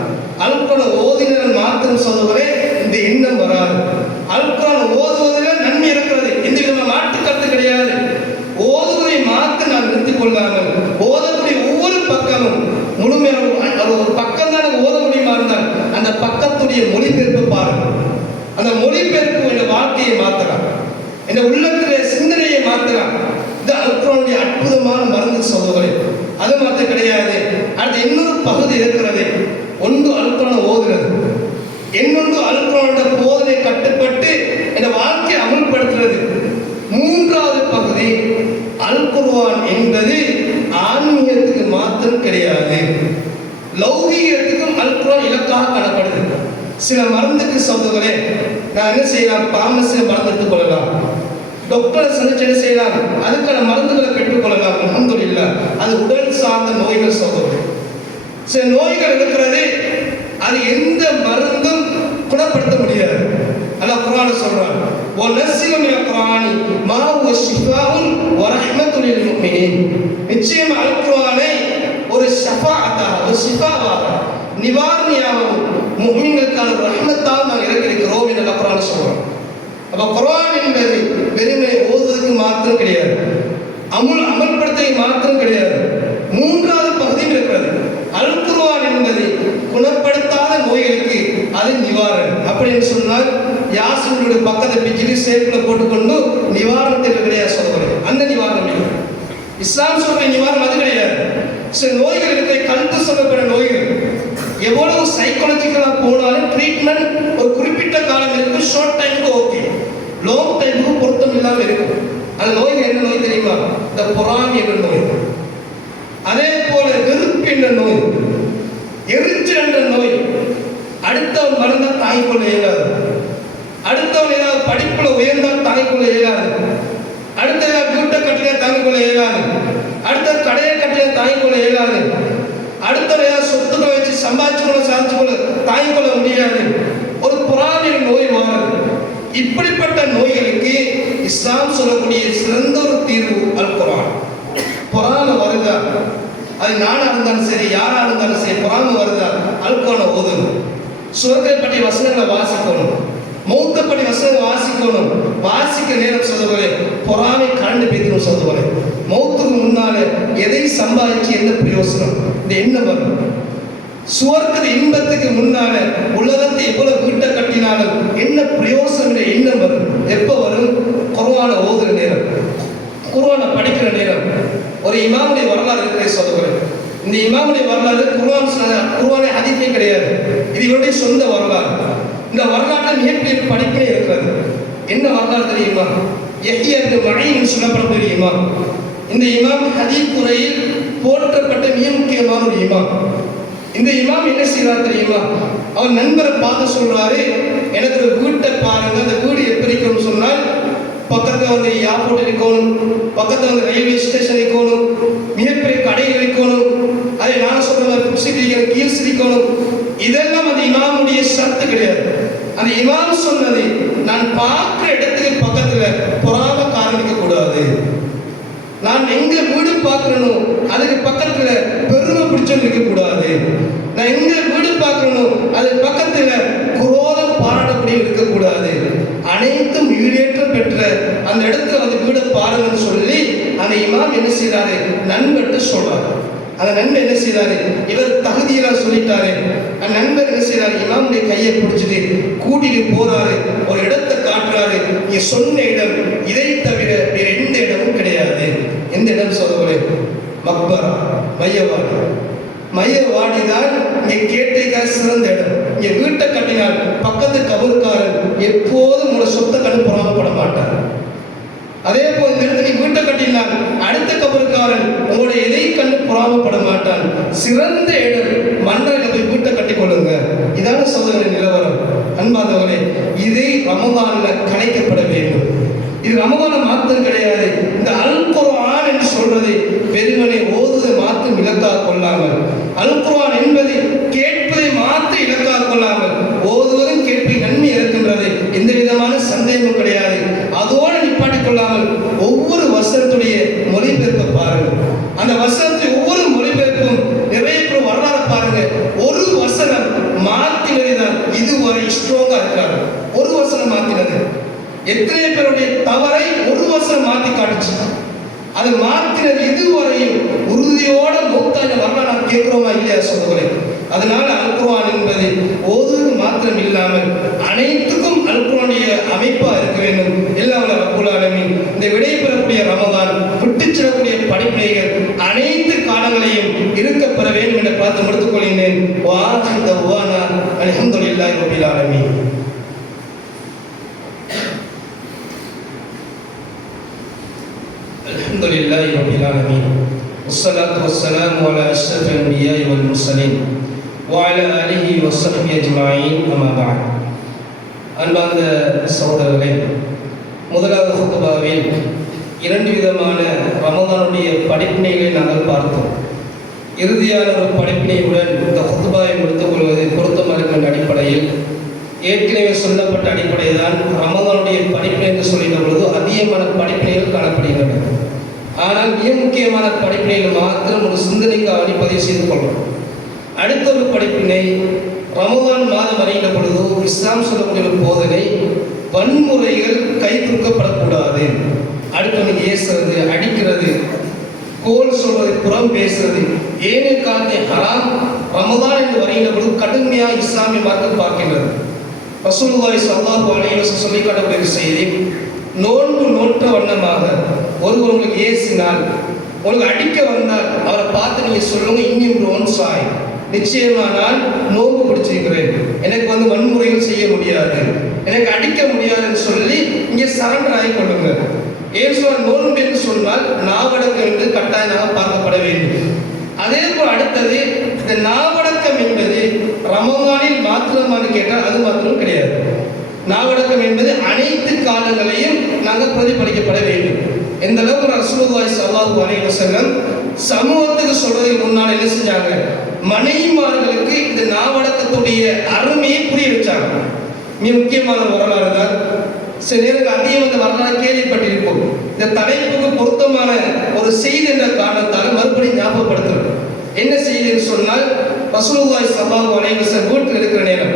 அல் குர்ஆன் ஓதினால் மாத்திரம் சொல்லுவதே இந்த எண்ணம் வராது. அல் குர்ஆன் ஓதுவதில் நன்மை இருக்கிறது, எந்த விதமான மாற்று கருத்து கிடையாது. ஓதுவதை மாத்திரம் நான் நிறுத்திக் கொள்ளாமல் ஓதக்கூடிய ஒவ்வொரு பக்கமும் முழுமையாக ஒரு பக்கம் தான் ஓத முடியுமா இருந்தால் அந்த பக்கத்துடைய மொழிபெயர்ப்பு பாருங்கள். அந்த மொழிபெயர்ப்பு என் வாழ்க்கையை மாற்றலாம், என் உள்ளத்திலே சிந்தனையை மாற்றலாம். இது அல் குர்ஆனுடைய அற்புதமான மருந்து சொல்லுகிறேன். அது மாத்திரம் கிடையாது. அடுத்து இன்னொரு பகுதி இருக்கிறது. ஒன்று அல் குர்ஆனை ஓதுகிறது, இன்னொன்று அல் குர்ஆனுடைய போதனை கட்டுப்பட்டு என் வாழ்க்கையை அமல்படுத்துறது. மூன்றாவது பகுதி அல் குர்ஆன் என்பது ஆன்மீகத்துக்கு மாத்திரம் கிடையாது, லௌகீகத்துக்கும் அல் குர்ஆன் இலக்காக காணப்படுது. சில மருந்துக்கு சொல்லுங்களே, நான் என்ன செய்யலாம்? பாமசியில் மருந்து எடுத்துக் கொள்ளலாம், டாக்டரை சந்திச்சு என்ன செய்யலாம்? அதுக்கான மருந்துகளை பெற்றுக்கொள்ளலாம். அல்ஹம்துலில்லாஹ். அது உடல் சார்ந்த நோய்கள் சொல்லுங்கள். சில நோய்கள் இருக்கிறது, அது எந்த மருந்தும் குணப்படுத்த முடியாது. அல்லாஹ் குர்ஆன்ல சொல்றான், வனஸ்ஸிலு மினல் குர்ஆனி மா ஹுவ ஷிஃபாஉன் வ ரஹ்மத்துல் லில் முஃமினீன். நிச்சயம் அல் குர்ஆனை ஒரு ஷஃபாஅத்தாக, ஒரு ஷிஃபாவாக, நிவாரணியாகவும் முஃமின்களுக்கான ரஹ்மத்தாக நான் இறக்கியிருக்கிறோம் என்று அல்லாஹ் குர்ஆன்ல சொல்றான். அப்ப குர்ஆன் என்பது வெறுமே ஓதுவதற்கு மாத்திரம் கிடையாது, அமல்படுத்த மாத்திரம் கிடையாது. மூன்றாவது பகுதியும் இருக்கிறது. அல் குர்ஆன் என்பது குணப்படுத்தாத நோய்களுக்கு அது நிவாரணம். அப்படின்னு சொன்னால் யாசினுடைய பக்கத்தை பிச்சுட்டு சேப்பில் போட்டுக்கொண்டு நிவாரணத்தில் கிடையாது சொல்கிறேன். அந்த நிவாரணம் இல்லை. இஸ்லாம் சொல்ற நிவாரணம் அது கிடையாது. சில நோய்கள் இருக்கிற கல்வி சொல்லப்பட்ட நோய்கள் எவ்வளவு சைக்காலஜிக்கலாக போனாலும் ட்ரீட்மெண்ட் ஒரு குறிப்பிட்ட காலம் இருக்கு. ஷார்ட் டைமுக்கு ஓகே, லாங் டைமுக்கு பொருத்தம் இல்லாமல் இருக்கும். அந்த நோய்கள் என்ன நோய் தெரியுமா? இந்த பொறாமை என்ற நோய், அதே போல வெறுப்பு என்ற நோய், எரிச்சல் என்ற நோய். அடுத்தவன் மறந்தால் தாய்க்கொள்ள இயலாது, அடுத்தவன் ஏதாவது படிப்புல உயர்ந்தால் தாய்க்கொள்ள இயலாது, அடுத்த கட்டில தாங்கிக் கொள்ள இயலாது, அடுத்த கடையை கட்டில தாங்கிக் கொள்ள இயலாது, அடுத்த சொத்துக்களை வச்சு சம்பாதிச்சு கொள்ள சாதிச்சு கொள்ள தாங்கிக் கொள்ள முடியாது. ஒரு புறாவின் நோய் மாறுது. இப்படிப்பட்ட நோய்களுக்கு இஸ்லாம் சொல்லக்கூடிய சிறந்த ஒரு தீர்வு அல் குர்ஆன். குர்ஆன் வருதா, அது நானா இருந்தாலும் சரி யாரா இருந்தாலும் சரி, குர்ஆன் வருதா அல் குர்ஆனை ஓதுங்க. சுவர்க்கத்தை பற்றி வசனங்களை வாசிக்கணும், மௌத்தை பற்றி வசனங்களை வாசிக்கணும். வாசிக்க நேரம் சொல்லுவாரு குர்ஆனை கரண்டு பேசணும் சொல்லுவாரு. மௌத்துக்கு முன்னால எதை சம்பாதிச்சு என்ன பிரயோசனம், இந்த எண்ணம் வரும். சுவர்க்கத இன்பத்துக்கு முன்னால உலகத்தை எவ்வளவு வீட்டை கட்டினாலும் என்ன பிரயோசனம் எண்ணம் வரும். எப்ப வரும்? குர்ஆனை ஓதுற நேரம், குர்ஆனை படிக்கிற நேரம். ஒரு இமாமுடைய வரலாறு இருக்கிறே சொல்லுகிறேன். இந்த இமாமுடைய வரலாறு குர்ஆனை ஹதீஸே கிடையாது, இது இவருடைய சொந்த வரலாறு. இந்த வரலாற்றில் மிகப்பெரிய படிப்பே இருக்கிறது. என்ன வரலாறு தெரியுமா? யஹ்யா இப்னு மஈன் சொல்லப்படக்கூடிய இமாம். இந்த இமாம் ஹதீஸ் துறையில் போற்றப்பட்ட மிக முக்கியமான ஒரு இமாம். இந்த இமாம் என்ன செய்வார் தெரியுமா? அவர் நண்பரை பார்த்து சொல்றாரு, எனக்கு ஒரு வீட்டை பாருங்க, அந்த வீடு எப்படி இருக்குன்னு சொன்னால் பக்கத்தில் வந்து ஏர்போர்ட் இருக்கணும், பக்கத்தில் வந்து ரயில்வே ஸ்டேஷன் இருக்கணும், மிகப்பெரிய கடைகள் இருக்கணும், அதை நான் சொல்ற மாதிரி கீழ்ஸ் இருக்கணும். இதெல்லாம் அந்த இமாமுடைய சத்து கிடையாது. அந்த இமாம் சொன்னது, நான் பார்க்கிற இடத்துக்கு பக்கத்துல பொறாம காரணிக்க கூடாது, நான் எங்க வீடு பார்க்கறனோ அதுக்கு பக்கத்துல பெருமை பிடிச்சவங்க இருக்க கூடாது, நான் எங்க வீடு பார்க்கணும் அதுக்கு பக்கத்துல குரோதம் பாராட்டக்கூடிய இருக்கக்கூடாது, அனைத்தும் ஈடேற்றம் பெற்ற அந்த இடத்துல வந்து வீடை பாருங்கன்னு சொல்லி அந்த இமாம் என்ன செய்யறாரு? நண்பர்கிட்ட சொல்றாரு. அந்த நண்பர் என்ன செய்யறாரு? இவர் தகுதியெல்லாம் சொல்லிட்டாரு. அந்த நண்பர் என்ன செய்யறாரு? இமாமுடைய கையை பிடிச்சிட்டு கூட்டிட்டு போறாரு, ஒரு இடத்தை காட்டுறாரு. நீ சொன்ன இடம் இதை தவிர வேற எந்த இடமும் கிடையாது. எந்த இடம் சொல்லுவாரு? மக்பரா, மையவாடி. மையவாடி தான் இங்க கேட்டீங்க சிறந்த இடம். இங்க வீட்டை கட்டினால் பக்கத்து கபூர்காரன் எப்போதும் உங்களை சொத்தை கண்டு பொறாமப்பட மாட்டார். அதே போல் இந்த இடத்துல நீ வீட்டை கட்டினால் அடுத்த கபூர்காரன் உங்களுடைய எதை கண்டு பொறாமப்பட மாட்டான். சிறந்த இடம் மன்னரில் போய் வீட்டை கட்டி கொள்ளுங்க. இதான சகோதரரின் நிலவரம். அன்பானவர்களே, இதை ரமதானில் கலைக்கப்பட வேண்டும். இது ரமதான மாத்திரம் கிடையாது. இந்த அல் குர்ஆன் என்று சொல்றது பெருமனை ஓதுவதை மாத்திரம் இலக்காக கொள்ளாமல், அல் குர்ஆன் என்பது கேட்பதை மாத்திரம் இலக்காக கொள்ளாமல், ஓதுவதும் கேட்பது நன்மை இருக்கின்றது, எந்த விதமான சந்தேகமும் கிடையாது. அதோடு நிப்பாட்டிக் கொள்ளாமல் ஒவ்வொரு வசனத்துடைய மொழிபெயர்ப்பை பாருங்க. அந்த வசனத்தை ஒவ்வொரு மொழிபெயர்ப்பும் நிறைய பேர் வரலாறு பாருங்க. ஒரு வசனம் மாத்தினதுதான் இதுவரை ஸ்ட்ராங்கா இருக்காங்க. ஒரு வசனம் மாத்தினது எத்தனை பேருடைய தவறை ஒரு வசனம் மாற்றி காட்டுச்சு. அதை மாற்றினது இதுவரையும் உறுதியோட மூத்தான வரலாறு நாம் கேட்கிறோமா இல்லையா சொல்லுகிறே. அதனால அல் குர்ஆன் என்பது ஓதுவது மாத்திரம் இல்லாமல் அனைத்துக்கும் அல் குர்ஆனுடைய அமைப்பா இருக்க வேண்டும். எல்லாம் ரப்பல் ஆலமீன் இந்த விடைபெறக்கூடிய ரமதான் விட்டுச்சிடக்கூடிய படிப்பினைகள் அனைத்து காலங்களையும் இருக்கப்பெற வேண்டும் என்று பார்த்து முடித்துக் கொள்கிறேன். வாஹிர் தவானா அல்ஹம்துலில்லாஹி ரப்பில் ஆலமீன். அல்ஹம்துலில்லாஹி ரப்பில் ஆலமீன். வஸ்ஸலாத்து வஸ்ஸலாமு அலா அஷ்ரஃபில் அன்பியாஇ வல் முர்ஸலீன் வ அலா ஆலிஹி வஸஹ்பிஹி அஜ்மஈன். அம்மா பஅத். அன்பார்ந்த சகோதரர்களே, முதலாவது ஹுத்பாவில் இரண்டு விதமான ரமதானுடைய படிப்பினைகளை நாங்கள் பார்த்தோம். இறுதியான ஒரு படிப்பினையுடன் இந்த ஹுத்பாவை முடித்துக் கொள்வது பொருத்தமாக இருக்கும் என்ற அடிப்படையில் ஏற்கனவே சொல்லப்பட்ட அடிப்படையில் தான் ரமதானுடைய படிப்பினை என்று சொல்லிட்ட பொழுது அதிகமான படிப்பினைகள் காணப்படுகின்றன. ஆனால் மிக முக்கியமான படிப்பினைகள் மாத்திரம் ஒரு சிந்தனைக்கு பதிவு செய்து கொள்வோம். அடுத்த ஒரு படிப்பினை, ரமதான் மாதம் வருகின்ற பொழுது இஸ்லாம் சொல்லக்கூடிய ஒரு போதனை, வன்முறைகள் கை தூக்கப்படக்கூடாது. அடுத்தவனுக்கு ஏசுறது, அடிக்கிறது, கோல் சொல்வது, புறம் பேசுறது, ஏழு காலத்தை ஹராம் ரமதான் என்று வருகின்ற பொழுது கடுமையாக இஸ்லாமிய மார்க்கம் பார்க்கின்றது. ரசூலுல்லாஹி ஸல்லல்லாஹு அலைஹி வஸல்லம் சொல்லி காட்டக்கூடிய செய்தி, நோன்பு நோற்ற வண்ணமாக ஒருவர் உங்களுக்கு ஏசினால், உங்களுக்கு அடிக்க வந்தால் அவரை பார்த்து நீங்க சொல்லுங்க, இன்னும் ஒன் சாய், நிச்சயமானால் நோன்பு பிடிச்சிருக்கிறேன், எனக்கு வந்து வன்முறைகள் செய்ய முடியாது, எனக்கு அடிக்க முடியாதுன்னு சொல்லி இங்கே சரண்டர் ஆகி கொள்ளுங்க. ஏன் சொல்ல நோன்பு என்று சொன்னால் நாவடக்கம் என்று கட்டாயமாக பார்க்கப்பட வேண்டும். அதே போல் அடுத்தது, இந்த நாவடக்கம் என்பது ரமதானில் மாத்திரமானு கேட்டால் அது மாத்திரம் கிடையாது. நாவடக்கம் என்பது அனைத்து காலங்களையும் நாங்கள் பிரதிபலிக்கப்பட வேண்டும். எந்த அளவுக்கு ரசூலுல்லாஹி ஸல்லல்லாஹு அலைஹி வஸல்லம் சமூகத்துக்கு சொல்றதுக்கு முன்னால் என்ன செஞ்சாங்க, மனைவிமார்களுக்கு இந்த நாவடக்கத்துடைய அருமையை புரிய வச்சாங்க. மிக முக்கியமான வரலாறு தான். சில நேரங்கள் அதிகம் அந்த வரலாறு கேள்விப்பட்டிருப்போம். இந்த தலைப்புக்கு பொருத்தமான ஒரு செய்தி என்ற காரணத்தால் மறுபடியும் ஞாபகப்படுத்துறோம். என்ன செய்தின்னு சொன்னால், ரசூலுல்லாஹி ஸல்லல்லாஹு அலைஹி வஸல்லம் வீட்டில் இருக்கிற நேரம்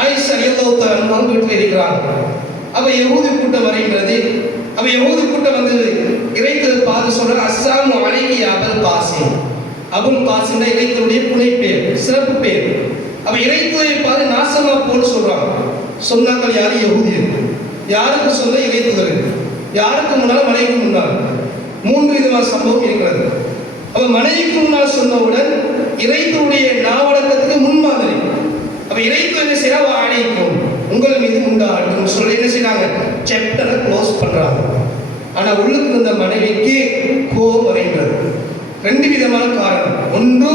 ஆயிஷா ரலியல்லாஹு அன்ஹா வீட்டில் இருக்கிறாங்க. அப்ப யஹூதி கூட்டம் வருகிறது. அப்ப யஹூதி கூட்டம் வந்து இறைத்ததை பார்த்து சொல்றாங்க, அஸ்ஸலாமு அலைக்கி அபுல் காசிம். அபுல் காசிம் தான் இறைத்தருடைய புனை பேர், சிறப்பு பேர். அப்ப இறைத்ததை பார்த்து நாசமா போன்னு சொல்றாங்க. சொன்னாக்கள் யாரு? யஹூதியர். யாருக்கு சொன்ன? இறைத்துதல். யாருக்கு முன்னால்? மனைவிக்கு முன்னால். 3 விதமான சம்பவம் இருக்கிறது. அப்ப மனைவிக்கு முன்னால் சொன்னவுடன் இறைத்தருடைய நாவடக்கத்துக்கு முன்மாதிரி. அப்ப இறைத்து என்ன செய்யறா? அழைக்கும், உங்கள் மீது உண்டாகட்டும் சொல்லி என்ன செய்யறாங்க? சாப்டரை க்ளோஸ் பண்றாங்க. ஆனா உள்ளுக்கு இருந்த மனைவிக்கு கோபம் வருகிறது. 2 விதமான காரணம். ஒன்று,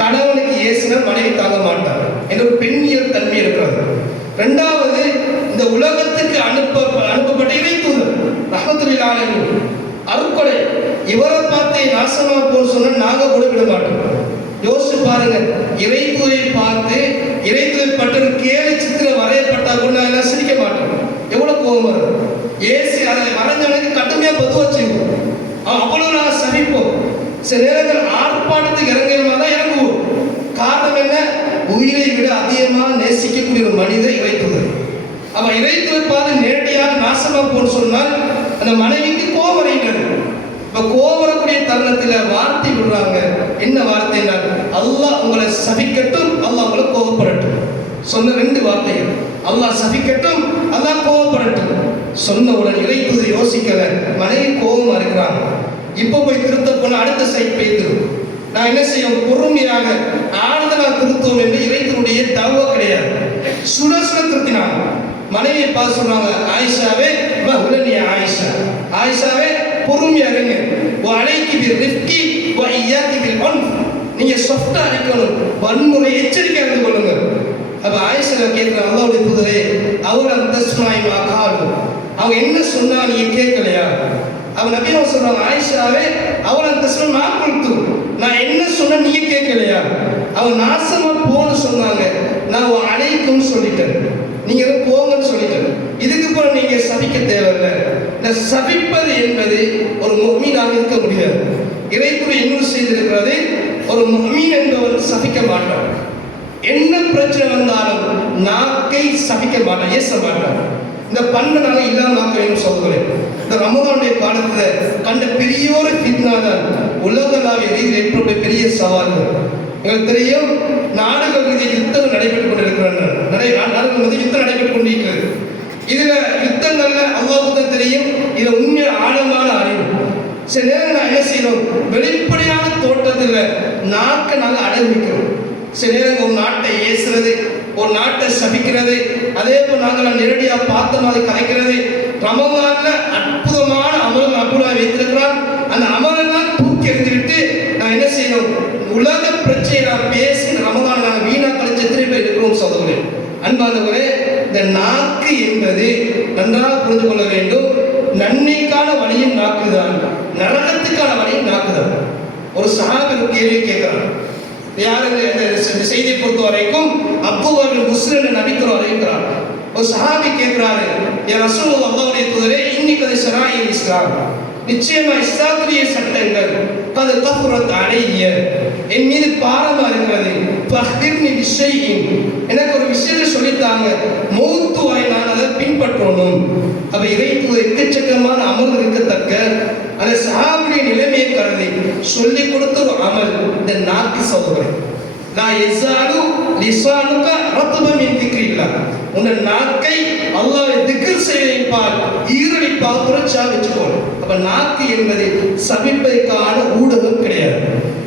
கணவனுக்கு ஏசினா மனைவி தாங்க மாட்டார் என்ற ஒரு பெண்ணியல் தன்மை இருக்கிறது. 2வது, இந்த உலகத்துக்கு அனுப்பப்பட்ட இறைத்தூதர் ரஹ்மத்துல் ஆலமீன் அருட்கொடை, இவரை பார்த்து நாசமா போன்னு சொன்னா நாங்க கூட விட மாட்டோம். யோசிச்சு பாருங்க, இறைத்தூதை பார்த்து இறைத்தூதை பட்ட கேலி சித்திரம் வரையப்பட்டா கூட நாங்க சிரிக்க மாட்டோம். எவ்வளவு கோபம் வரும். ஏசி அதை வரைஞ்சவனுக்கு கடுமையா பொதுவா செய்வோம். அவ்வளவு நாங்கள் சபிப்போம். சில நேரங்கள் ஆர்ப்பாட்டத்துக்கு இறங்குமா தான் இறங்குவோம். காரணம் என்ன? உயிரை விட அதிகமாக நேசிக்கக்கூடிய ஒரு மனிதர் இறைத்தூதர். அவ இறைத்தூதை பார்த்து நேரடியாக நாசமா போன்னு சொன்னால் அந்த மனைவிக்கு கோபம் வருகிறது. இப்ப கோபம் வரக்கூடிய தருணத்தில் வார்த்தை விடுறாங்க. என்ன வார்த்தை? அல்லாஹ் உங்களை சபிக்கட்டும், அல்லாஹ் உங்களை கோபப்படட்டும். சொன்ன 2 வார்த்தைகள். அல்லாஹ் சபிக்கட்டும், அல்லாஹ் கோபப்படட்டும். சொன்ன உடனே இறைத்தூதை யோசிக்கல, மனைவி கோபமா இருக்கிறாங்க. இப்ப போய் திருத்த போன அடுத்த சைட் பேத்துரும். நான் என்ன செய்யும்? பொறுமையாக ஆறுதலா திருத்தோம் என்று இறைத்தனுடைய தவ கிடையாது. சுட திருத்தினாங்க. மனைவியை பார்த்து சொன்னாங்க, ஆயிஷாவே நீ ஆயிஷா, ஆயிஷாவே பொறுமையாக இருங்க. அழைக்கி ரிஃப்கி வஇய்யாகி பில் உன்ஃப். நீங்க சாஃப்ட்டா இருக்கணும், வன்முறை எச்சரிக்கையா இருந்து கொள்ளுங்க. அப்ப ஆயிஷா கேட்கிறாங்க, அல்லாஹ்வுடைய தூதரே, அவரம் தஸ்மாய் மா காலு, அவங்க என்ன சொன்னா நீங்க கேட்கலையா? அவன் நபியா சொல்றாங்க, ஆயிஷாவே அவரம் தஸ்மாய் மா குல்து, நான் என்ன சொன்ன நீங்க கேட்கலையா? அவன் நாசமா போன்னு சொன்னாங்க, நான் அழைக்கும் சொல்லிட்டேன், நீங்க போங்கன்னு சொல்லிட்டேன். இதுக்கு பிறகு நீங்க சபிக்க தேவையில்லை. நான் சபிப்பது என்பது ஒரு முஃமினாக இருக்க முடியாது. இறைத்துறை இன்னொரு செய்தி இருக்கிறது, ஒரு முஃமின் என்பவர் சபிக்க மாட்டார். என்ன பிரச்சனை வந்தாலும் நாக்கை சபிக்க மாட்டார், ஏச மாட்டார். இந்த பண்பை நாங்கள் இல்லாம ஆக்க வேண்டும் சொல்கிறேன். இந்த ரமதானுடைய காலத்துல கண்ட பெரிய ஒரு ஃபித்னா தான் உலகளாவிய ரீதியில் ஏற்பட்ட பெரிய சவால்கள். எங்களுக்கு தெரியும், நாடுகள் மீது யுத்தங்கள் நடைபெற்றுக் கொண்டிருக்கின்றன. நாடுகள் மீது யுத்தம் நடைபெற்றுக் கொண்டிருக்கிறது. இதுல யுத்தங்கள்ல அல்லாஹ்வுக்கு தான் தெரியும், இதுல உண்மையான ஆழமான அறிவு. சில நேரம் நான் என்ன செய்யறோம்? வெளிப்படையான தோற்றத்தில் நாக்க நாங்கள் அடைவிக்கிறோம். சில நேரம் ஒரு நாட்டை ஏசுறது, ஒரு நாட்டை சபிக்கிறது, அதே போல் நாங்கள் நேரடியாக பார்த்த மாதிரி கலைக்கிறது. ரமதான்ல அற்புதமான அமல் அபுல்லா வைத்திருக்கிறார். அந்த அமலெல்லாம் தூக்கி எறிந்துவிட்டு நான் என்ன செய்யணும்? உலக பிரச்சனை நான் பேசி ரமதான் நாங்கள் வீணா கழிச்சு எத்தனை பேர் இருக்கிறோம் சகோதரர்களே, அன்பானவர்களே. இந்த நாக்கு என்பது நன்றாக புரிந்து கொள்ள வேண்டும். நன்மைக்கான வழியும் நாக்குதான், நரகத்துக்கான வழியும் நாக்குதான். ஒரு சஹாபி கேள்வி கேட்கிறார். யார் இந்த செய்தியை பொறுத்த வரைக்கும் அப்துல்லாஹ் முஸ்லிம் நபித்துறை அறிவிக்கிறார். ஒரு சஹாபி கேட்கிறாரு, என் ரசூலுல்லாஹ் அல்லாஹ்வுடைய தூதரே, இன்னிக்கது ஷராஇல் இஸ்லாம், நிச்சயமா இஸ்லாத்துடைய சட்டங்கள் கது கஃபரத் அலைய, என் மீது பாரமா இருக்கிறது. ஃபஹ்பிர்னி பிஷைஇன், எனக்கு ஒரு விஷயத்தை சொல்லித்தாங்க, மௌத்து வரை நான் அதை பின்பற்றணும். அப்ப இறைத்துவ எக்கச்சக்கமான அமல் இருக்கத்தக்க அந்த சஹாபியுடைய நிலைமையை கருதி சொல்லி கொடுத்த ஒரு அமல் இந்த நாக்கு சகோதரன். நான் எஸாலு லிசானுக ரத்பம் மின் திக்ரில்லாஹ், உன்ன நாக்கை அல்லாஹ்வை திக்ர் செய்ய வைப்பார், ஈரடிப்பால் துரைச்சா வச்சுக்கோள். அப்ப நாக்கு என்பது சபிப்பதற்கான ஊடகம் கிடையாது.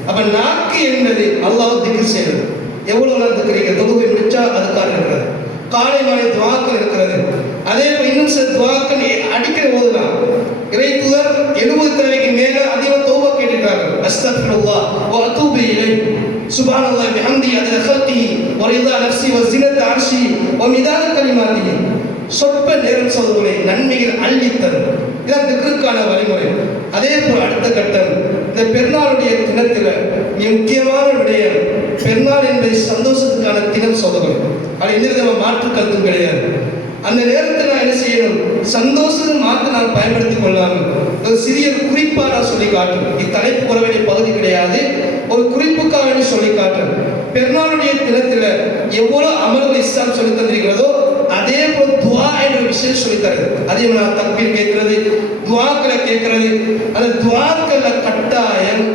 அப்ப நாக்கு என்பது அல்லாஹ் திக்ர் செய்வது. எவ்வளவு நாள் திக்ரிங்க? தொழுகை முடிச்சா அதுக்காக இருக்கிறது, காலை மாலை துவாக்கள் இருக்கிறது. அதே போல் இன்னும் சில துவாக்கள் அடிக்கடி ஓதலாம். இறைத்தூதர் 70 தடவைக்கு மேல அதிகமாக தௌபா கேட்டிருக்கார்கள். அஸ்தக்ஃபிருல்லாஹ் வ அத்தூபு இலைஹ், சுப்ஹானல்லாஹி வபிஹம்திஹி அதத ஹல்கிஹி வ ரிதா நஃப்ஸி வ ஸினத அர்ஷி வ மிதாத கலிமாத்திஹி. சொற்ப நேரம் சோதனை நன்மைகள் அள்ளித்தரும். இதான் திக்ருக்கான வழிமுறை. அதே போல் அடுத்த கட்டம், இந்த பெருநாளுடைய தினத்தில் முக்கியமான விடயம், பெருநாள் என்பது சந்தோஷத்துக்கான தினம் சோதனை. அது எந்த விதமான மாற்று கருத்தும் கிடையாது. அந்த நேரத்தில் நான் என்ன செய்யணும், சந்தோஷம் மாற்ற நான் பயன்படுத்திக் கொள்ளாமல் ஒரு சிறிய குறிப்பாக நான் சொல்லி காட்டும். இத்தலைப்பு கூற வேண்டிய பகுதி கிடையாது, ஒரு குறிப்புக்காக சொல்லி காட்டும். பெருநாளுடைய தினத்தில் எவ்வளவு அமல்கள் இஸ்லாம் சொல்லி தந்திருக்கிறதோ அதே போல் துவா என்ற விஷயம் சொல்லித்தருது. அதே நான் தக்பீர் கேட்கிறது, துவாக்களை கேட்கிறது. அந்த துவாக்களை கட்டாயம்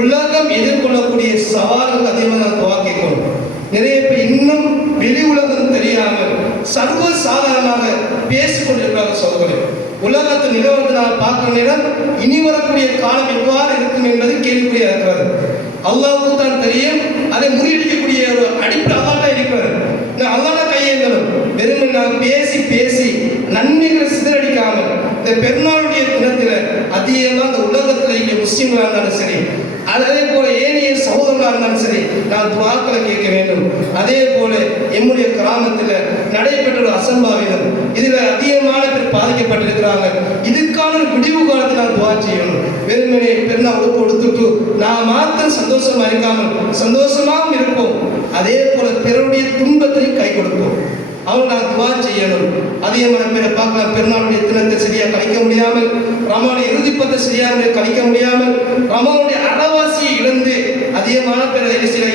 உலகம் எதிர்கொள்ளக்கூடிய சவால்கள் அதே மாதிரி நான் துவா கேட்கணும். நிறைய பேர் இன்னும் வெளி உலகம் தெரியாமல் சர்வ சாதாரணமாக பேசிக் கொண்டிருக்கிறார்கள். சோதனை உலகத்து நிலவரத்தை நான் பார்க்கிற நேரம் இனி வரக்கூடிய காலம் எவ்வாறு இருக்கும் என்பது கேள்விக்குறியாக இருக்கிறது. அல்லாஹ்வுக்கு தான் தெரியும். அதை முறியடிக்கக்கூடிய ஒரு அடிப்படை அல்லாஹ் இருக்கிறது. அல்லாஹ் கையேந்தணும். வெறும் நான் பேசி பேசி நன்மைகளை சிதறடிக்காமல் இந்த பெருநாளுடைய தினத்தில் அதிகமாக இந்த உலகத்தில் இங்கே முஸ்லீம்களாக இருந்தாலும் சரி, அதே போல ஏனைய சகோதரர்களாக இருந்தாலும் சரி, நான் துவாக்களை கேட்க வேண்டும். அதே போல எம்முடைய கிராமத்தில் நடைபெற்ற ஒரு அசம்பாவிதம், இதில் அதிகமான பேர் பாதிக்கப்பட்டிருக்கிறாங்க. இதுக்கான ஒரு விடிவு காலத்தில் நான் துவா செய்யணும். வெறுமனே பெருநாள் கொடுத்துட்டு நான் மாத்திரம் சந்தோஷமா இருக்காமல் சந்தோஷமாகவும் இருப்போம். அதே போல பிறருடைய துன்பத்தையும் கை கொடுப்போம். அவங்க நான் துவா செய்யணும். அதிகமான பேரை பார்க்கலாம், பெருநாளுடைய தினத்தை சரியாக கழிக்க முடியாமல், ரமலானுடைய இறுதிப்பத்தை சரியாக கழிக்க முடியாமல், ரமலானுடைய அறவாசியை இழந்து அதிகமான பேர்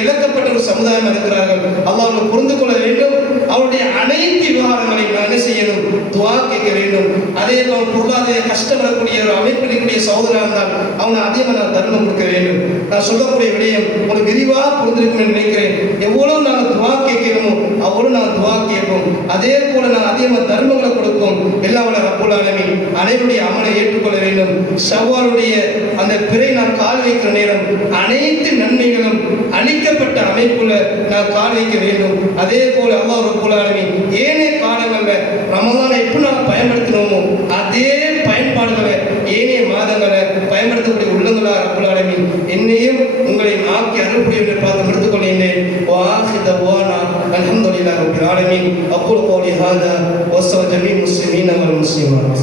இழக்கப்பட்ட ஒரு சமுதாயம் இருக்கிறார்கள். அல்லாஹ் புரிந்து கொள்ள வேண்டும். அவருடைய அனைத்து விவகாரங்களையும் நான் என்ன செய்யணும், துவா கேட்க வேண்டும். அதே போல் பொருளாதார கஷ்டம் வரக்கூடிய ஒரு அமைப்பில் கூடிய சகோதரா இருந்தால் அவங்க அதிகமாக நான் தர்மம் கொடுக்க வேண்டும். நான் சொல்லக்கூடிய விடயம் உங்களுக்கு விரிவாக புரிந்திருக்கும் என்று நினைக்கிறேன். எவ்வளவு நாங்கள் துவா கேட்கிறோமோ அவ்வளவு நாங்கள் துவா கேட்போம். அதே போல நான் அதிகமாக தர்மங்களை கொடுப்போம். எல்லாம் வல்ல ரப்புல் ஆலமீன் அனைவருடைய அமலை ஏற்றுக்கொள்ள வேண்டும். ஷவ்வாலுடைய அந்த பிறை நான் கால் வைக்கிற நேரம் அனைத்து நன்மைகளும் அளிக்கப்பட்ட அமைப்புல நான் கால் வைக்க வேண்டும். அதே போல அல்லாஹ் ரப்புல் ஆலமீன் ஏனைய காலங்களில் ரமலானை எப்படி நான் பயன்படுத்தினோமோ அதே பயன்பாடுகளை ஏனைய மாதங்களை பயன்படுத்தக்கூடிய உள்ளங்களா ரப்புல் ஆலமீன் என்னையும் உங்களையும் ஆக்கி அருள்புரிய என்று பார்த்து எடுத்துக் கொள்கின்றேன். الحمد لله رب العالمين. أقول قولي هذا وأستغفر جميع المسلمين والمسلمات.